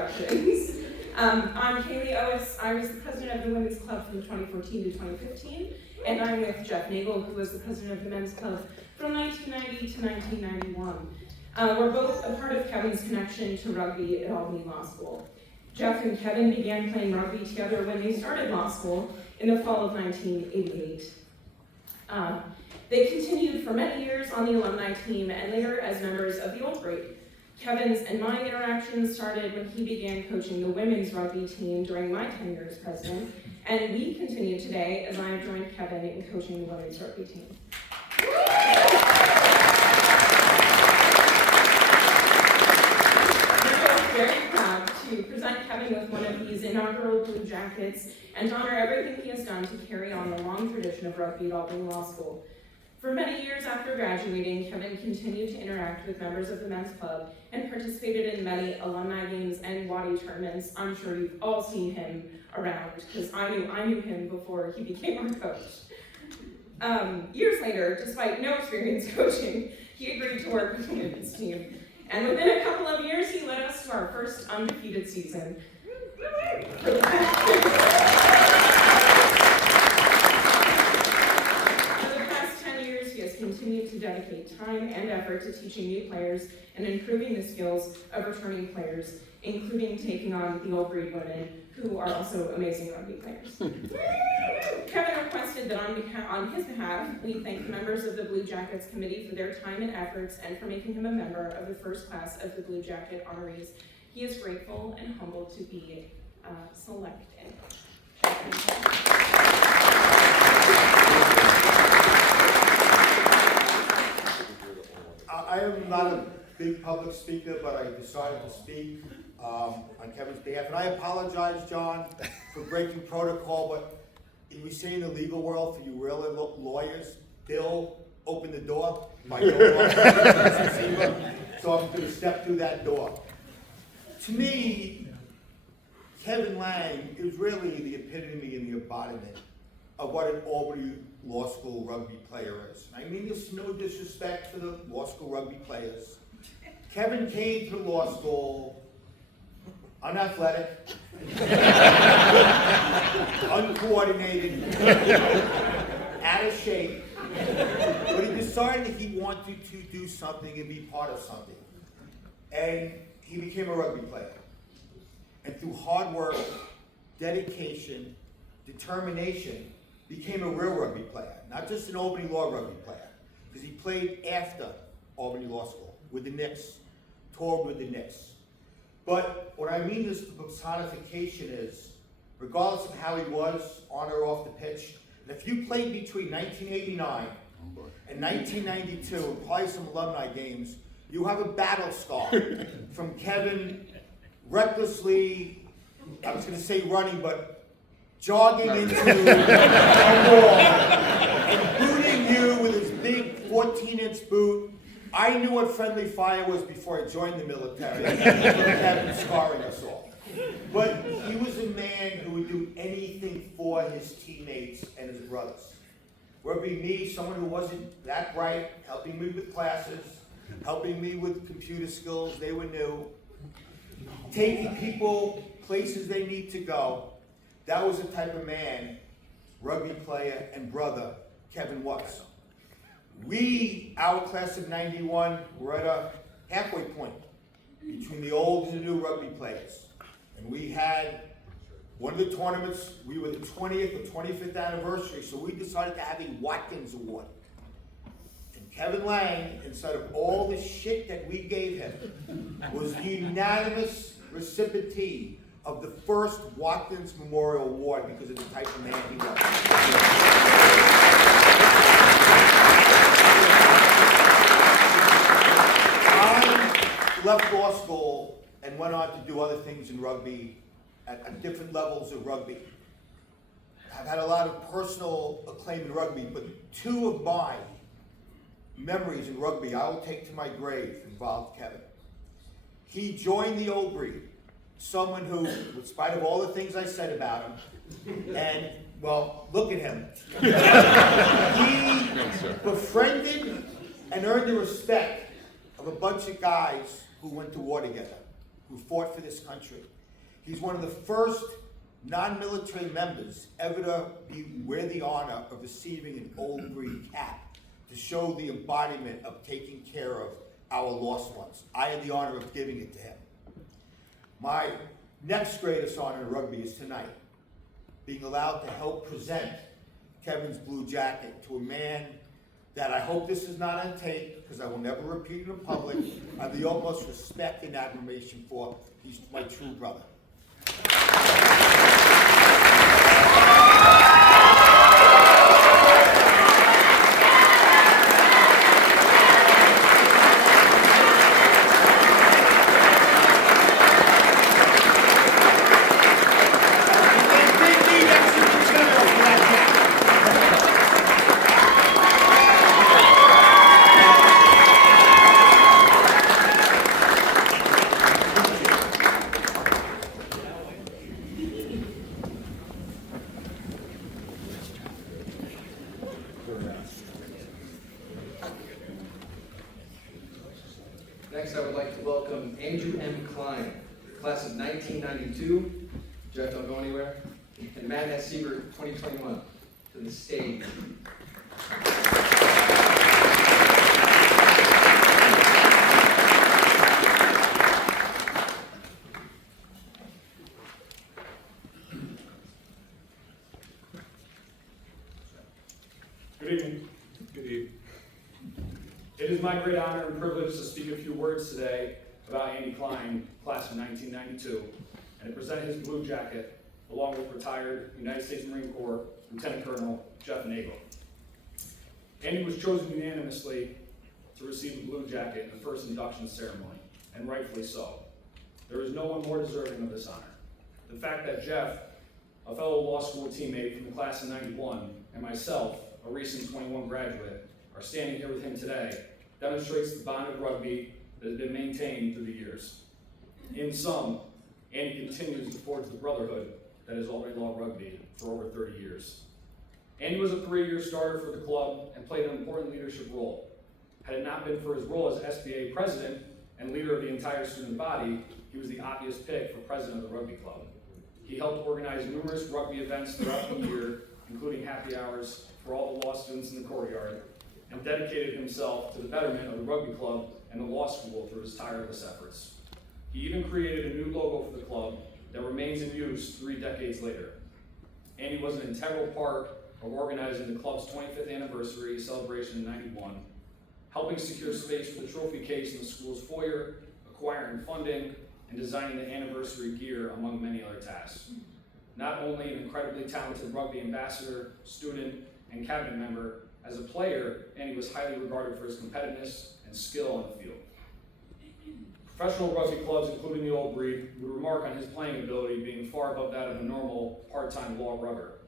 introductions. I'm Kaylee Owis. I was the president of the Women's Club from 2014 to 2015, and I'm with Jeff Nagel, who was the president of the Men's Club from 1990 to 1991. We're both a part of Kevin's connection to rugby at Albany Law School. Jeff and Kevin began playing rugby together when they started law school in the fall of 1988. They continued for many years on the alumni team and later as members of the Old Grade. Kevin's and my interactions started when he began coaching the women's rugby team during my tenure as president, and we continue today as I have joined Kevin in coaching the women's rugby team. We're very proud to present Kevin with one of these inaugural Blue Jackets and honor everything he has done to carry on the long tradition of rugby at Albany Law School. For many years after graduating, Kevin continued to interact with members of the men's club and participated in many alumni games and WATKINS tournaments. I'm sure you've all seen him around because I knew him before he became our coach. Years later, despite no experience coaching, he agreed to work with the women's team. And within a couple of years, he led us to our first undefeated season. For the past 10 years, he has continued to dedicate time and effort to teaching new players and improving the skills of returning players, including taking on the Old Grade women, who are also amazing rugby players. Kevin requested that on his behalf, we thank the members of the Blue Jackets Committee for their time and efforts and for making him a member of the first class of the Blue Jacket honorees. He is grateful and humbled to be selected. I am not a big public speaker, but I decided to speak on Kevin's behalf. And I apologize, John, for breaking protocol, but we say in the legal world, for you real lawyers, Bill opened the door by no law. So I'm going to step through that door. To me, Kevin Lang is really the epitome and the embodiment of what an Albany Law School rugby player is. I mean, there's no disrespect for the law school rugby players. Kevin came to law school unathletic, uncoordinated, out of shape, but he decided that he wanted to do something and be part of something. And he became a rugby player. And through hard work, dedication, determination, became a real rugby player, not just an Albany Law rugby player, because he played after Albany Law School with the Knicks, toured with the Knicks. But what I mean is the personification is, regardless of how he was, on or off the pitch, and if you played between 1989 and 1992 and play some alumni games, you have a battle scar from Kevin recklessly, I was going to say running, but jogging into a wall and booting you with his big 14-inch boot. I knew what friendly fire was before I joined the military. Kevin scarring us all. But he was a man who would do anything for his teammates and his brothers. Whether it be me, someone who wasn't that bright, helping me with classes, helping me with computer skills, they were new, taking people places they need to go. That was the type of man, rugby player and brother, Kevin was. We, our class of 91, were at a halfway point between the old and the new rugby players. And we had one of the tournaments, we were the 20th or 25th anniversary, so we decided to have a WATKINS award. And Kevin Lang, instead of all the shit that we gave him, was the unanimous recipient of the first WATKINS Memorial Award because of the type of man he was. I left law school and went on to do other things in rugby at different levels of rugby. I've had a lot of personal acclaim in rugby, but two of my memories in rugby I will take to my grave involved Kevin. He joined the Old Grade, someone who, in spite of all the things I said about him, and, well, look at him. He befriended and earned the respect of a bunch of guys who went to war together, who fought for this country. He's one of the first non-military members ever to wear the honor of receiving an old green cap to show the embodiment of taking care of our lost ones. I had the honor of giving it to him. My next greatest honor in rugby is tonight, being allowed to help present Kevin's blue jacket to a man that I hope this is not on tape, because I will never repeat it in public. I have the utmost respect and admiration for. He's my true brother. Next, I would like to welcome Andrew M. Klein, class of 1992. Jeff, don't go anywhere. And Matt S. Siebert, 2021, to the stage. Good evening. Good evening. It is my great honor and privilege to speak a few words today about Andy Klein, class of 1992, and to present his blue jacket along with retired United States Marine Corps Lieutenant Colonel Jeff Nagel. Andy was chosen unanimously to receive the blue jacket in the first induction ceremony, and rightfully so. There is no one more deserving of this honor. The fact that Jeff, a fellow law school teammate from the class of 91, and myself, a recent 21 graduate, are standing here with him today demonstrates the bond of rugby that has been maintained through the years. In sum, Andy continues to forge the brotherhood that is Albany Law Rugby for over 30 years. Andy was a 3-year starter for the club and played an important leadership role. Had it not been for his role as SBA president and leader of the entire student body, he was the obvious pick for president of the rugby club. He helped organize numerous rugby events throughout the year, including happy hours for all the law students in the courtyard, and dedicated himself to the betterment of the rugby club and the law school through his tireless efforts. He even created a new logo for the club that remains in use 3 decades later. Andy was an integral part of organizing the club's 25th anniversary celebration in '91, helping secure space for the trophy case in the school's foyer, acquiring funding, and designing the anniversary gear, among many other tasks. Not only an incredibly talented rugby ambassador, student, and cabinet member, as a player, Andy was highly regarded for his competitiveness and skill on the field. Professional rugby clubs, including the Old Breed, would remark on his playing ability being far above that of a normal part-time law rugger.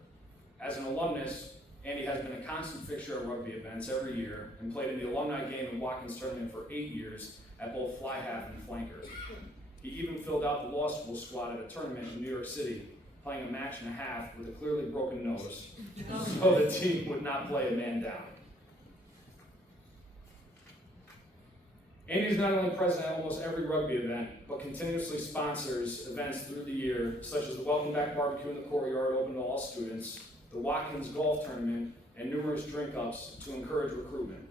As an alumnus, Andy has been a constant fixture at rugby events every year and played in the alumni game and WATKINS tournament for 8 years at both fly half and flanker. He even filled out the law school squad at a tournament in New York City, playing a match and a half with a clearly broken nose, so the team would not play a man down. Andy is not only present at almost every rugby event, but continuously sponsors events through the year, such as the Welcome Back Barbecue in the Courtyard open to all students, the WATKINS Golf Tournament, and numerous drink-ups to encourage recruitment.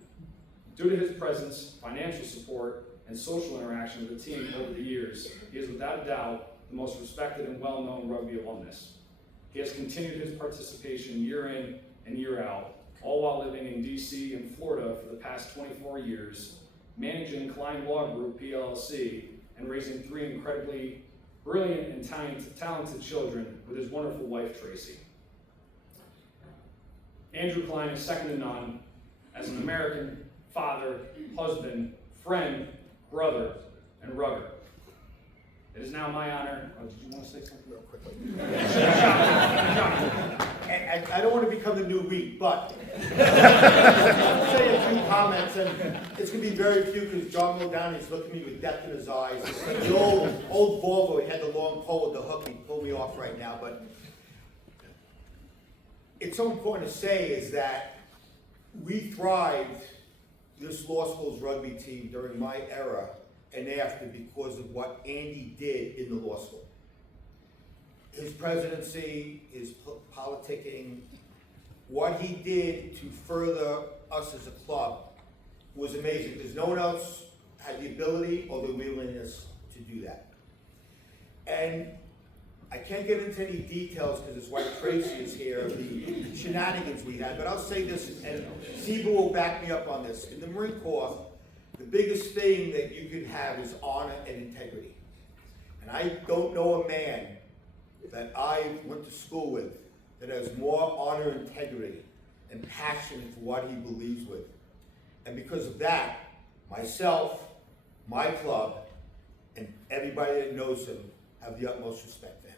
Due to his presence, financial support, and social interaction with the team over the years, he is without a doubt the most respected and well-known rugby alumnus. He has continued his participation year in and year out, all while living in DC and Florida for the past 24 years, managing Klein Law Group PLC, and raising 3 incredibly brilliant and talented children with his wonderful wife, Tracy. Andrew Klein is second to none as an American father, husband, friend, brother, and rugger. It is now my honor. Oh, did you want to say something real quickly? And I don't want to become the new Reed, but I'll say a few comments, and it's going to be very few because John Modani is looking at me with death in his eyes. The old Volvo, he had the long pole with the hook, he pulled me off right now, but it's so important to say is that we thrived, this law school's rugby team, during my era and after because of what Andy did in the law school. his presidency, his politicking, what he did to further us as a club was amazing, because no one else had the ability or the willingness to do that. And I can't get into any details because it's why Tracy is here, the shenanigans we had, but I'll say this, and Seba will back me up on this. In the Marine Corps, the biggest thing that you can have is honor and integrity. And I don't know a man that I went to school with that has more honor, integrity, and passion for what he believes with. And because of that, myself, my club, and everybody that knows him have the utmost respect for him.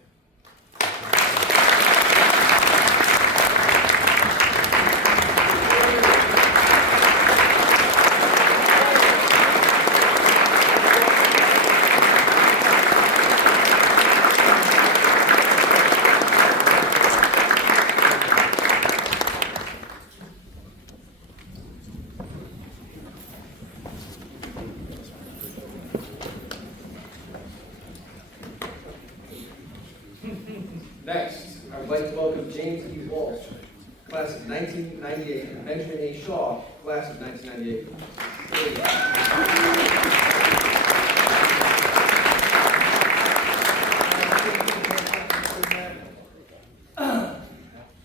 Next, I would like to welcome James E. Walsh, class of 1998, and Benjamin A. Shaw, class of 1998.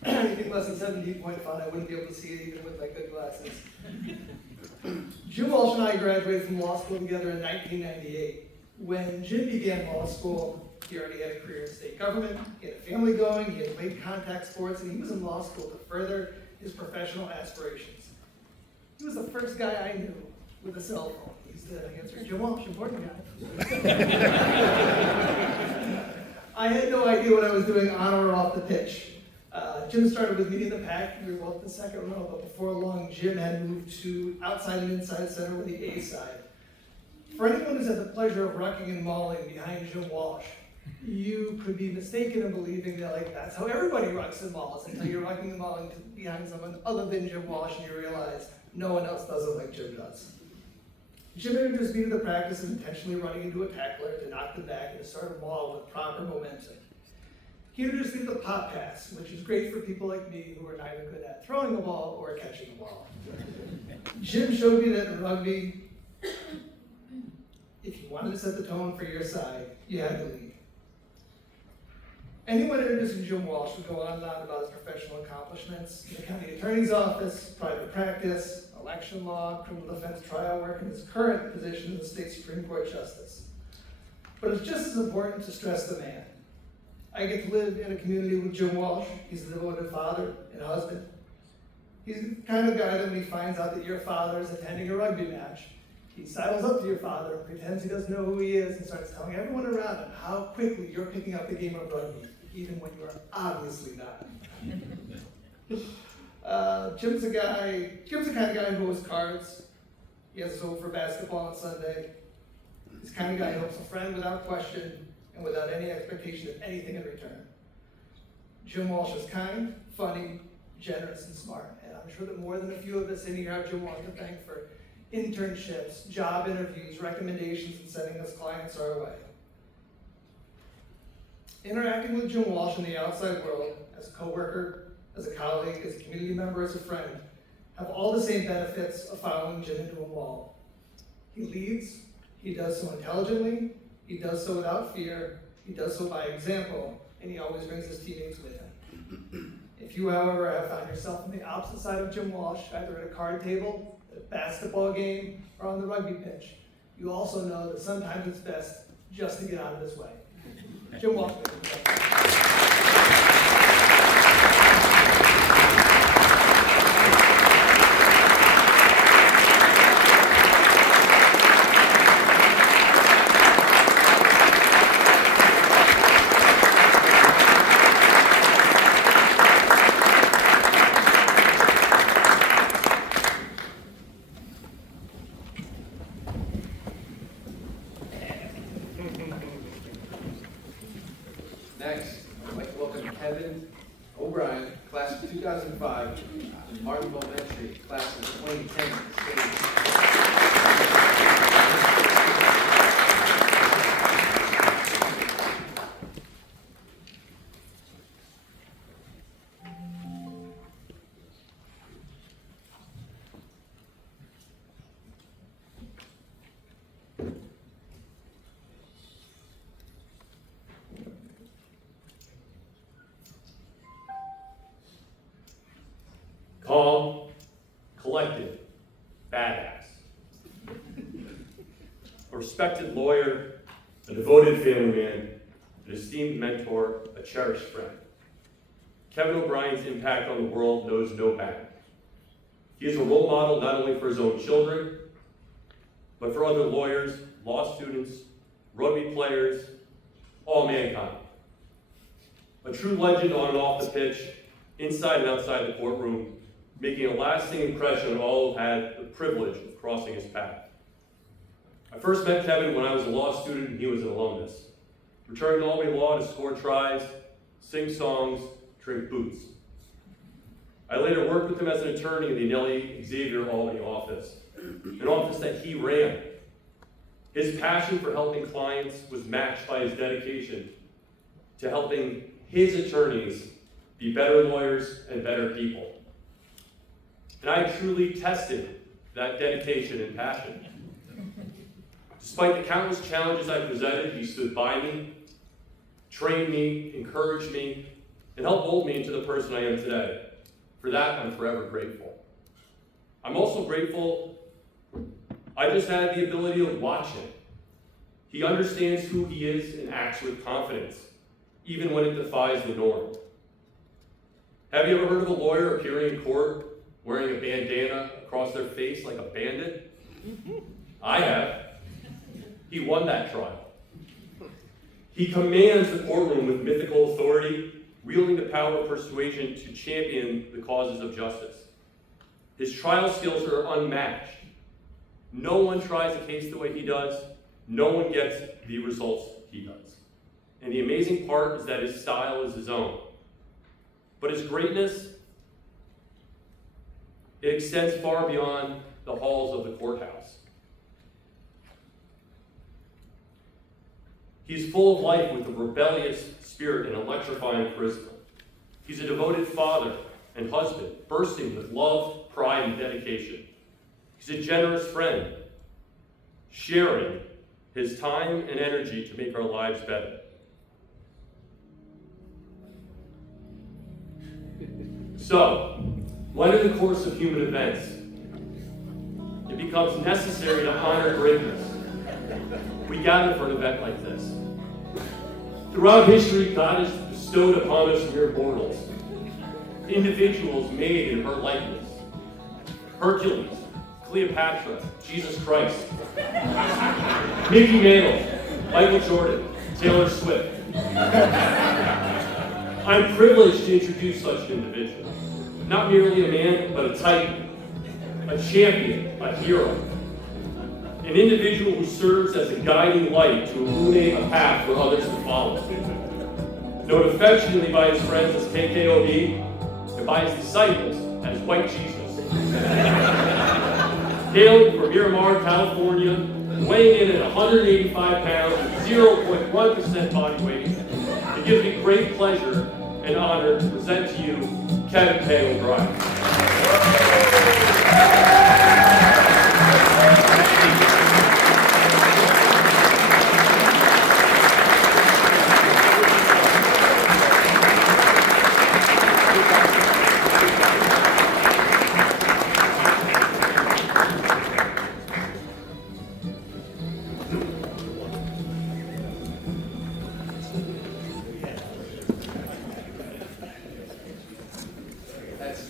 Anything less than 17.5, I wouldn't be able to see it even with my good glasses. Jim Walsh and I graduated from law school together in 1998. When Jim began law school, he already had a career in state government, he had a family going, he had played contact sports, and he was in law school to further his professional aspirations. He was the first guy I knew with a cell phone. He's the answer, Jim Walsh, important guy. I had no idea what I was doing on or off the pitch. Jim started with me in the pack, we were both in the second row, but before long, Jim had moved to outside and inside center with the A side. For anyone who's had the pleasure of rucking and mauling behind Jim Walsh, you could be mistaken in believing that that's how everybody rucks and mauls until you're rucking and mauling behind someone other than Jim Walsh and you realize no one else does it like Jim does. Jim introduced me to the practice of intentionally running into a tackler to knock them back and to start a maul with proper momentum. He introduced me to the pop pass, which is great for people like me who are neither good at throwing a ball or catching a ball. Jim showed me that in rugby, if you wanted to set the tone for your side, you had to lead. Anyone introduced to Jim Walsh would go on and on about his professional accomplishments in the county attorney's office, private practice, election law, criminal defense trial work, and his current position as the state Supreme Court justice. But it's just as important to stress the man. I get to live in a community with Jim Walsh. He's a devoted father and husband. He's the kind of guy that when he finds out that your father is attending a rugby match, he sidles up to your father and pretends he doesn't know who he is and starts telling everyone around him how quickly you're picking up the game of rugby, even when you are obviously not. Jim's the kind of guy who knows cards. He has his hope for basketball on Sunday. He's the kind of guy who helps a friend without question and without any expectation of anything in return. Jim Walsh is kind, funny, generous, and smart. And I'm sure that more than a few of us in here have Jim Walsh to thank for internships, job interviews, recommendations, and sending us clients our way. Interacting with Jim Walsh in the outside world, as a coworker, as a colleague, as a community member, as a friend, have all the same benefits of following Jim into a wall. He leads, he does so intelligently, he does so without fear, he does so by example, and he always brings his teammates with him. If you, however, have found yourself on the opposite side of Jim Walsh, either at a card table, at a basketball game, or on the rugby pitch, you also know that sometimes it's best just to get out of his way. Jim Walsh. Next, I'd like to welcome Kevin O'Brien, class of 2005, and Martin Elementary, class of 2010 to the stage. calm, collected, badass. A respected lawyer, a devoted family man, an esteemed mentor, a cherished friend. Kevin O'Brien's impact on the world knows no bounds. He is a role model not only for his own children, but for other lawyers, law students, rugby players, all mankind. A true legend on and off the pitch, inside and outside the courtroom, making a lasting impression on all who had the privilege of crossing his path. I first met Kevin when I was a law student and he was an alumnus, returning to Albany Law to score tries, sing songs, drink boots. I later worked with him as an attorney in the Nellie Xavier Albany office, an office that he ran. His passion for helping clients was matched by his dedication to helping his attorneys be better lawyers and better people. And I truly tested that dedication and passion. Despite the countless challenges I presented, he stood by me, trained me, encouraged me, and helped mold me into the person I am today. For that, I'm forever grateful. I'm also grateful I just had the ability to watch him. He understands who he is and acts with confidence, even when it defies the norm. Have you ever heard of a lawyer appearing in court wearing a bandana across their face like a bandit? I have. He won that trial. He commands the courtroom with mythical authority, wielding the power of persuasion to champion the causes of justice. His trial skills are unmatched. No one tries a case the way he does. No one gets the results he does. And the amazing part is that his style is his own. But his greatness, it extends far beyond the halls of the courthouse. He's full of life with a rebellious spirit and electrifying charisma. He's a devoted father and husband, bursting with love, pride, and dedication. He's a generous friend, sharing his time and energy to make our lives better. So, when in the course of human events, it becomes necessary to honor greatness, we gather for an event like this. Throughout history, God has bestowed upon us mere mortals, individuals made in her likeness. Hercules, Cleopatra, Jesus Christ, Mickey Mantle, Michael Jordan, Taylor Swift. I'm privileged to introduce such an individual. Not merely a man, but a titan, a champion, a hero. An individual who serves as a guiding light to illuminate a path for others to follow. Known affectionately by his friends as KKOD, and by his disciples as White Jesus. Hailing from Miramar, California, weighing in at 185 pounds and 0.1% body weight, it gives me great pleasure and honor to present to you Kevin K. O'Brien.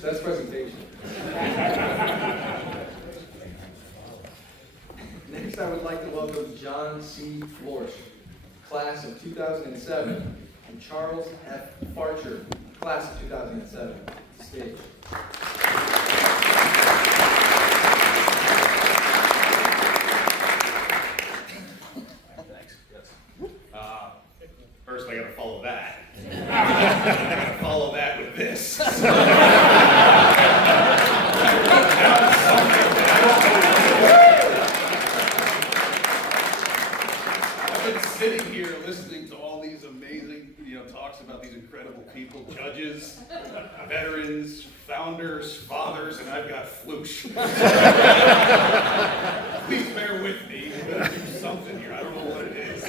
That's presentation. Next, I would like to welcome John C. Florsch, class of 2007, and Charles F. Farcher, class of 2007, to the stage. Thanks. Yes. First, I gotta follow that. I gotta follow that with this. I've been sitting here listening to all these amazing, talks about these incredible people, judges, veterans, founders, fathers, and I've got floosh. Please bear with me. We're gonna do something here. I don't know what it is.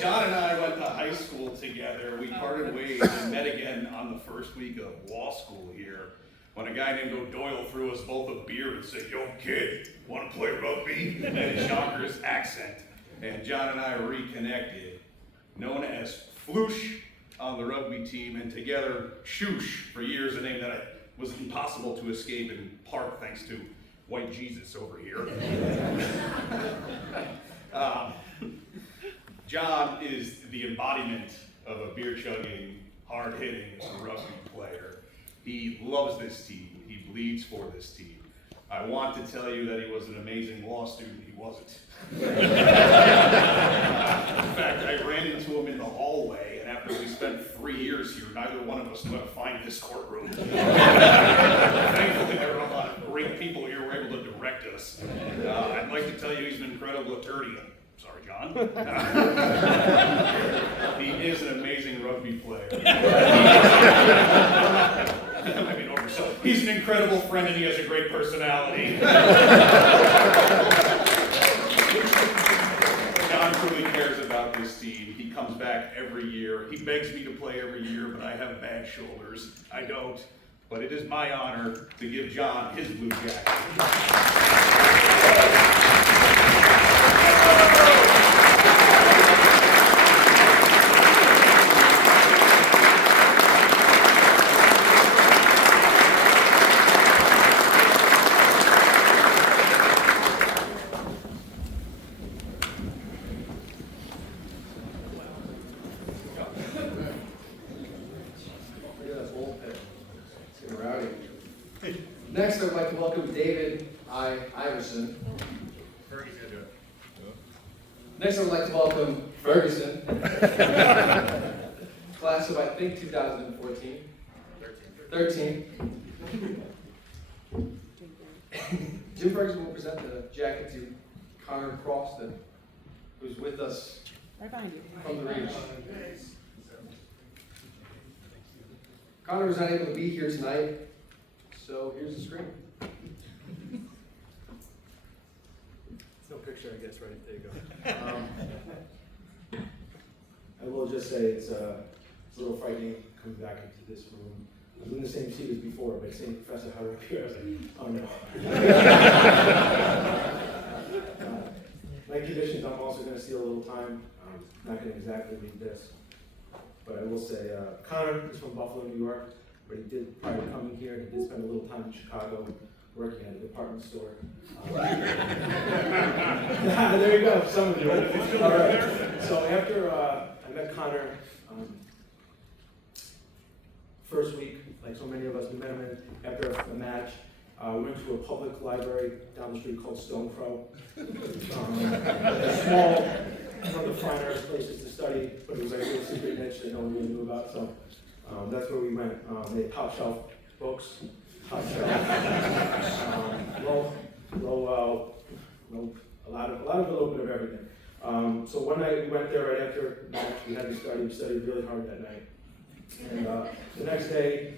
John and I went to high school together. We parted ways and met again on the first week of law school here. when a guy named O'Doyle threw us both a beer and said, "Yo, kid, wanna play rugby?" in his Yonkers accent. And John and I reconnected, known as Floosh on the rugby team, and together Shoosh for years, a name that was impossible to escape, in part thanks to White Jesus over here. John is the embodiment of a beer-chugging, hard-hitting rugby player. He loves this team. He bleeds for this team. I want to tell you that he was an amazing law student. He wasn't. In fact, I ran into him in the hallway, and after we spent 3 years here, neither one of us knew how to find this courtroom. Thankfully, there were a lot of great people here who were able to direct us. I'd like to tell you he's an incredible attorney. Sorry, John. He is an amazing rugby player. I mean, oversold. He's an incredible friend and he has a great personality. John truly cares about this team. He comes back every year. He begs me to play every year, but I have bad shoulders. I don't. But it is my honor to give John his blue jacket. Next, I'd like to welcome David Iverson. Next, I would like to welcome Ferguson. Class of, I think, 2014. 13. Jim Ferguson will present the jacket to Connor Croston, who's with us Right behind you. from the Reach. Connor was not able to be here tonight, so here's the screen. No picture, I guess, right? There you go. I will just say it's a little frightening coming back into this room. I was in the same seat as before, but seeing Professor Howard up here, I was like, oh no. My conditions, I'm also going to steal a little time. I'm not going to exactly read this, but I will say Connor is from Buffalo, New York, but he did, prior to coming here, he did spend a little time in Chicago working at a department store. There you go, some of you. All right. So after I met Connor, first week, like so many of us, we met him after a match. We went to a public library down the street called Stone Crow. A small, one of the finer places to study, but it was like a little secret niche that no one really knew about. So that's where we went. They had top shelf books, top shelf, a lot of a little bit of everything. So one night we went there right after match. We had to study. We studied really hard that night. And the next day,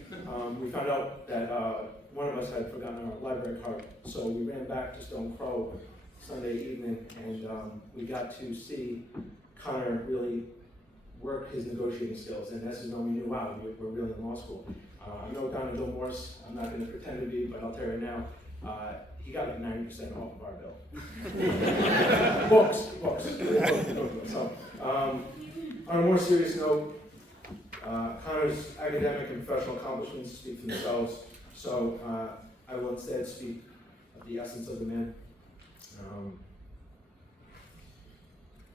we found out that one of us had forgotten our library card. So we ran back to Stone Crow Sunday evening, and we got to see Connor really work his negotiating skills. And that's when we knew, wow, we're really in law school. I'm no Donald Morse. I'm not going to pretend to be, but I'll tell you right now, he got like 90% off of our bill. Books. So, on a more serious note, Connor's academic and professional accomplishments speak for themselves, so I will instead speak of the essence of the man.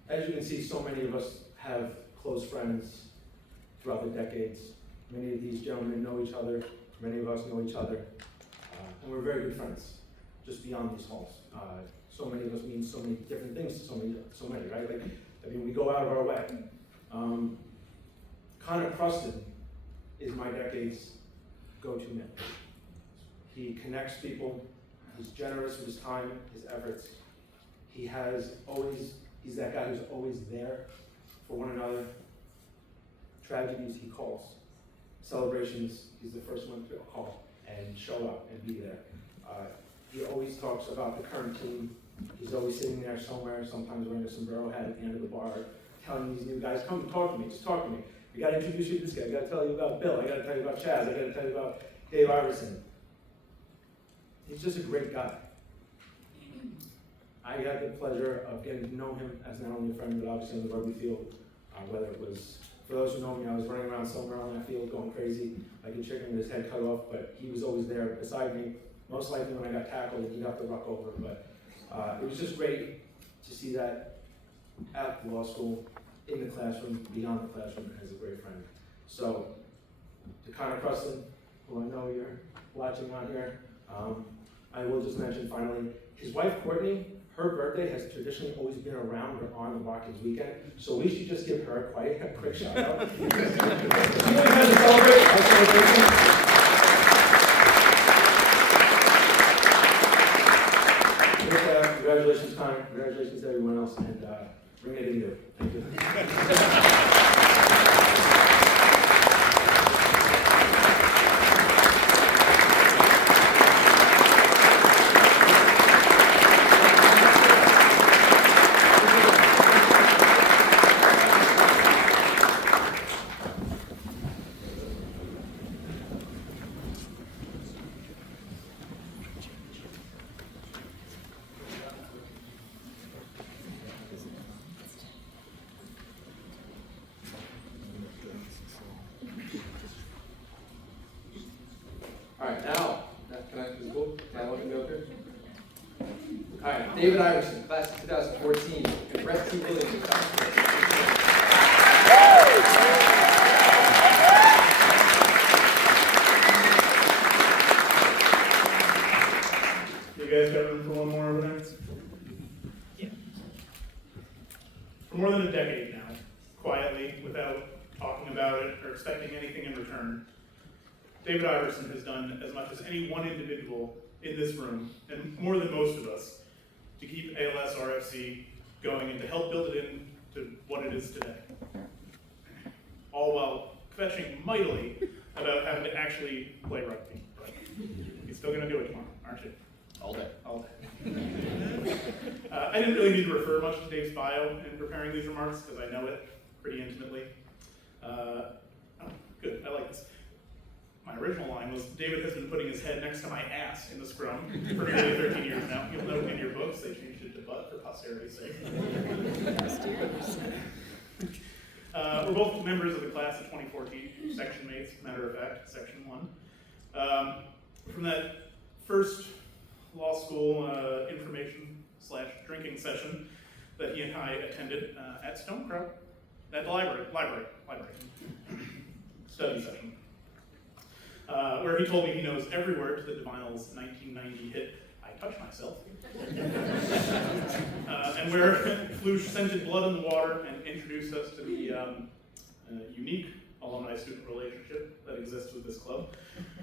As you can see, so many of us have close friends throughout the decades. Many of these gentlemen know each other, many of us know each other, and we're very good friends, just beyond these halls. So many of us mean so many different things to so many, right? Like, I mean, we go out of our way. Connor Croston is my decade's go-to man. He connects people, he's generous with his time, his efforts. He's that guy who's always there for one another. Tragedies, he calls. Celebrations, he's the first one to call and show up and be there. He always talks about the current team. He's always sitting there somewhere, sometimes wearing a sombrero hat at the end of the bar, telling these new guys, come talk to me, just talk to me. I gotta introduce you to this guy, I gotta tell you about Bill, I gotta tell you about Chaz, I gotta tell you about Dave Iverson. he's just a great guy. I had the pleasure of getting to know him as not only a friend, but obviously on the rugby field. Whether it was, for those who know me, I was running around somewhere on that field going crazy, like a chicken with his head cut off, but he was always there beside me. Most likely when I got tackled, he'd have to ruck over, but it was just great to see that at law school, in the classroom, beyond the classroom, as a great friend. So, to Connor Cruston, who I know you're watching on here, I will just mention finally, his wife Courtney, her birthday has traditionally always been around or on the WATKINS weekend, so we should just give her a quick shout out. She has to celebrate our celebration. Congratulations, Connor. Congratulations to everyone else, and bring it in you. Thank you. Alright, now, can I, is it cool? Can I let you go through? Alright, David Iverson, class of 2014, and Brett T. Williams, class of 2014. You guys got room for one more over there? Yeah. For more than a decade now, quietly, without talking about it or expecting anything in return, David Iverson has done as much as any one individual in this room, and more than most of us, to keep ALS RFC going and to help build it into what it is today. All while kvetching mightily about having to actually play rugby. But he's still going to do it tomorrow, aren't you? All day. All day. I didn't really need to refer much to Dave's bio in preparing these remarks because I know it pretty intimately. Oh, good, I like this. My original line was, David has been putting his head next to my ass in the scrum for nearly 13 years now. You'll note in your books they changed it to butt for posterity's sake. We're both members of the class of 2014, section mates, matter of fact, section 1. From that first law school information/drinking session that he and I attended at Stonecrow, at the library, study session. Where he told me he knows every word to the Divinals 1990 hit, I Touch Myself. And where Flush scented blood in the water and introduced us to the unique alumni-student relationship that exists with this club.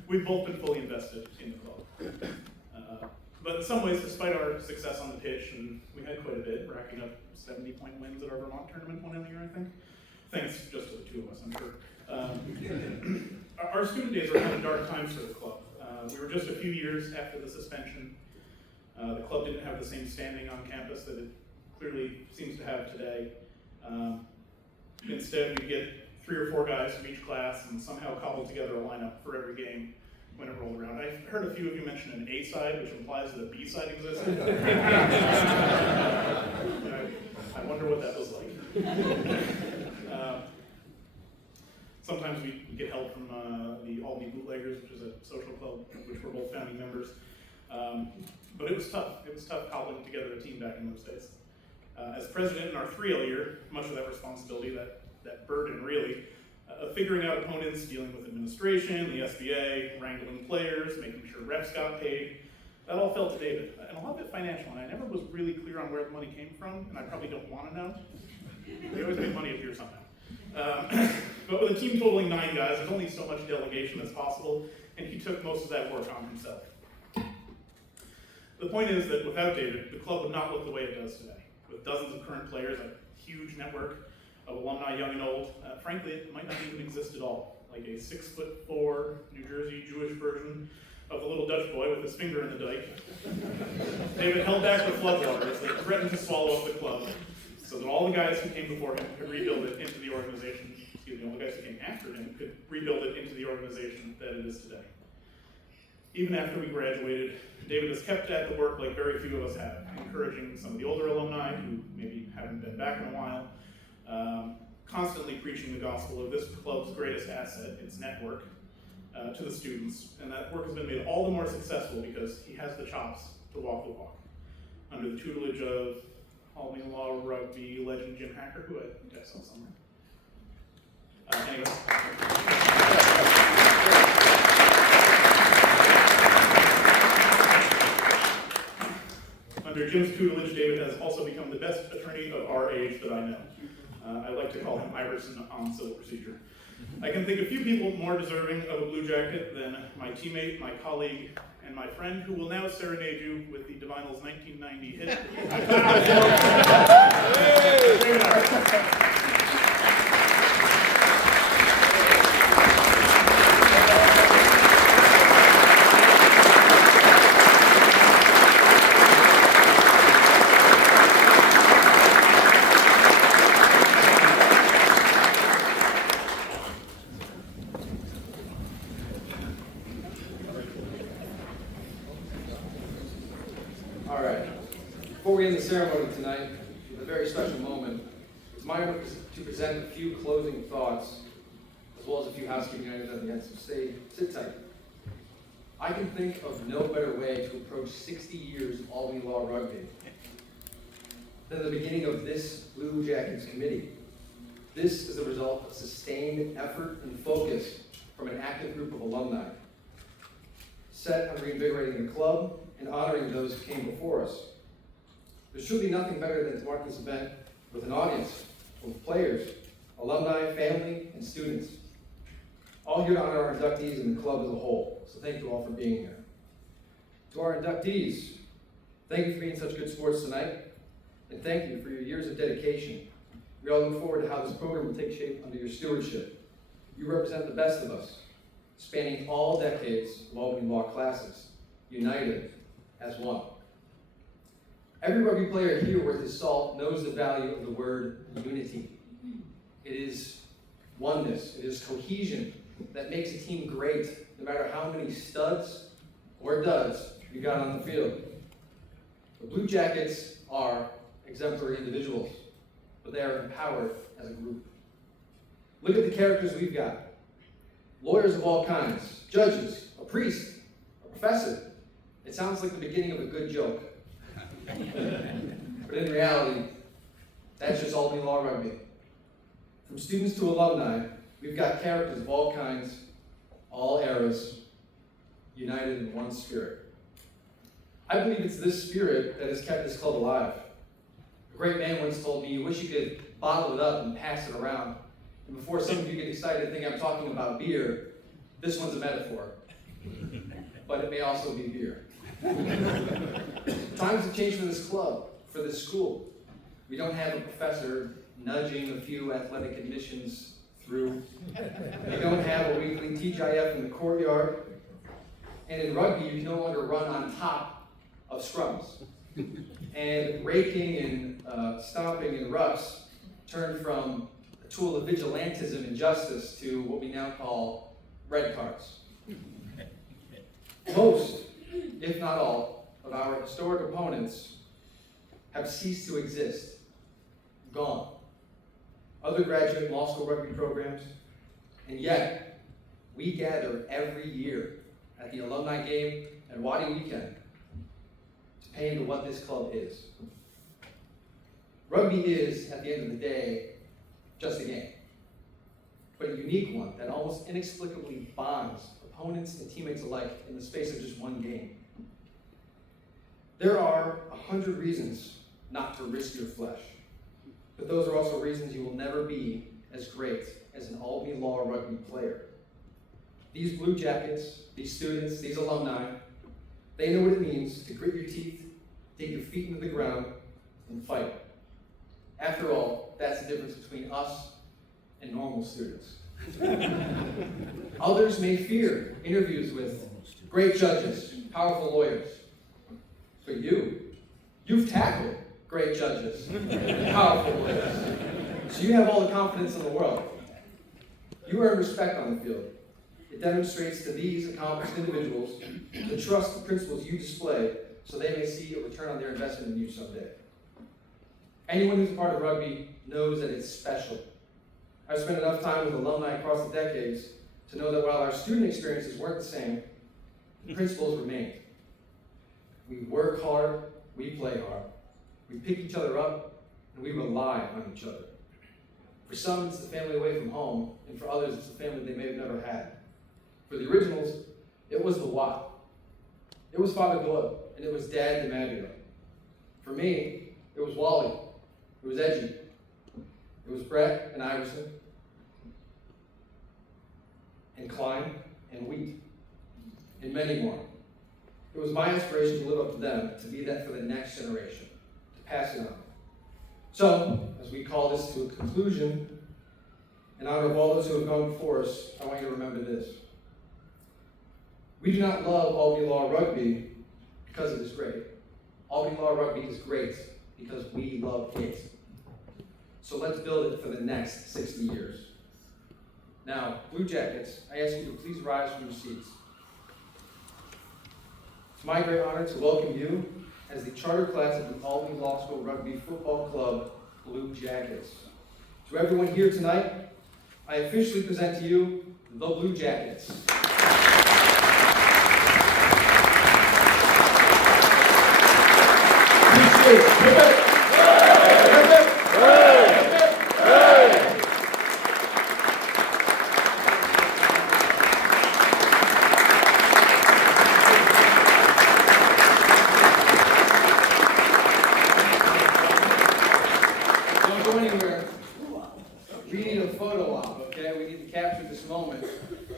We've both been fully invested in the club. But in some ways, despite our success on the pitch, and we had quite a bit, racking up 70-point wins at our Vermont tournament one year, I think. Thanks just to the two of us, I'm sure. Our student days were kind of dark times for the club. We were just a few years after the suspension. The club didn't have the same standing on campus that it clearly seems to have today. Instead, we get 3 or 4 guys from each class and somehow cobble together a lineup for every game when it rolled around. I heard a few of you mention an A side, which implies that a B side existed. I wonder what that was like. Sometimes we get help from the Albany Bootleggers, which is a social club, which we're both founding members. But it was tough. It was tough cobbling together a team back in those days. As president in our 3L year, much of that responsibility, that burden really, figuring out opponents, dealing with administration, the SBA, wrangling players, making sure reps got paid, that all fell to David. And a lot of it financial, and I never was really clear on where the money came from, and I probably don't want to know. We always make money appear somehow. But with a team totaling 9 guys, there's only so much delegation that's possible, and he took most of that work on himself. The point is that without David, the club would not look the way it does today. With dozens of current players, a huge network of alumni, young and old, frankly, it might not even exist at all. Like a 6'4" New Jersey Jewish version of the little Dutch boy with his finger in the dike. David held back the floodwaters that threatened to swallow up the club, so that all the guys who came before him could rebuild it into the organization, all the guys who came after him could rebuild it into the organization that it is today. Even after we graduated, David has kept at the work like very few of us have, encouraging some of the older alumni who maybe haven't been back in a while, constantly preaching the gospel of this club's greatest asset, its network, to the students. And that work has been made all the more successful because he has the chops to walk the walk. Under the tutelage of Albany Law rugby legend Jim Hacker, who I think I saw somewhere. Under Jim's tutelage, David has also become the best attorney of our age that I know. I like to call him Iverson on civil procedure. I can think of few people more deserving of a blue jacket than my teammate, my colleague, and my friend who will now serenade you with the Divinals 1990 hit. All right. Before we end the ceremony tonight, with a very special moment, it's my honor to present a few closing thoughts, as well as a few housekeeping items at the end, so sit tight. I can think of no better way to approach 60 years of Albany Law rugby than the beginning of this Blue Jackets committee. This is the result of sustained effort and focus from an active group of alumni, set on reinvigorating the club and honoring those who came before us. There's truly nothing better than to mark this event with an audience full of players, alumni, family, and students, all here to honor our inductees and the club as a whole. So thank you all for being here. To our inductees, thank you for being such good sports tonight, and thank you for your years of dedication. We all look forward to how this program will take shape under your stewardship. You represent the best of us, spanning all decades of Albany Law classes, united as one. Every rugby player here worth his salt knows the value of the word unity. It is oneness, it is cohesion that makes a team great, no matter how many studs or duds you got on the field. The Blue Jackets are exemplary individuals, but they are empowered as a group. Look at the characters we've got. Lawyers of all kinds, judges, a priest, a professor. It sounds like the beginning of a good joke. But in reality, that's just Albany Law rugby. From students to alumni, we've got characters of all kinds, all eras, united in one spirit. I believe it's this spirit that has kept this club alive. A great man once told me, you wish you could bottle it up and pass it around. And before some of you get excited and think I'm talking about beer, this one's a metaphor. But it may also be beer. Times have changed for this club, for this school. We don't have a professor nudging a few athletic admissions through. We don't have a weekly TGIF in the courtyard. And in rugby, you can no longer run on top of scrums. And raking and stomping and rucks turned from a tool of vigilantism and justice to what we now call red cards. Most, if not all, of our historic opponents have ceased to exist, gone. Other graduate law school rugby programs, and yet we gather every year at the alumni game and Waddy weekend to pay into what this club is. Rugby is, at the end of the day, just a game, but a unique one that almost inexplicably bonds opponents and teammates alike in the space of just one game. There are 100 reasons not to risk your flesh, but those are also reasons you will never be as great as an Albany Law rugby player. These Blue Jackets, these students, these alumni, they know what it means to grit your teeth, dig your feet into the ground, and fight. After all, that's the difference between us and normal students. Others may fear interviews with great judges, powerful lawyers. But you've tackled great judges, powerful lawyers. So you have all the confidence in the world. You earn respect on the field. It demonstrates to these accomplished individuals the trust the principles you display so they may see a return on their investment in you someday. Anyone who's a part of rugby knows that it's special. I've spent enough time with alumni across the decades to know that while our student experiences weren't the same, the principles remained. We work hard, we play hard. We pick each other up, and we rely on each other. For some, it's the family away from home, and for others, it's the family they may have never had. For the originals, it was the WAT. It was Father Glove, and it was Dad DiMaggio. For me, it was Wally. It was Edgy. It was Brett and Iverson, and Klein and Wheat, and many more. It was my inspiration to live up to them, to be that for the next generation, to pass it on. So, as we call this to a conclusion, in honor of all those who have gone before us, I want you to remember this. We do not love Albany Law Rugby because it is great. Albany Law Rugby is great because we love it. So let's build it for the next 60 years. Now, Blue Jackets, I ask you to please rise from your seats. It's my great honor to welcome you as the charter class of the Albany Law School Rugby Football Club Blue Jackets. To everyone here tonight, I officially present to you the Blue Jackets. Appreciate it.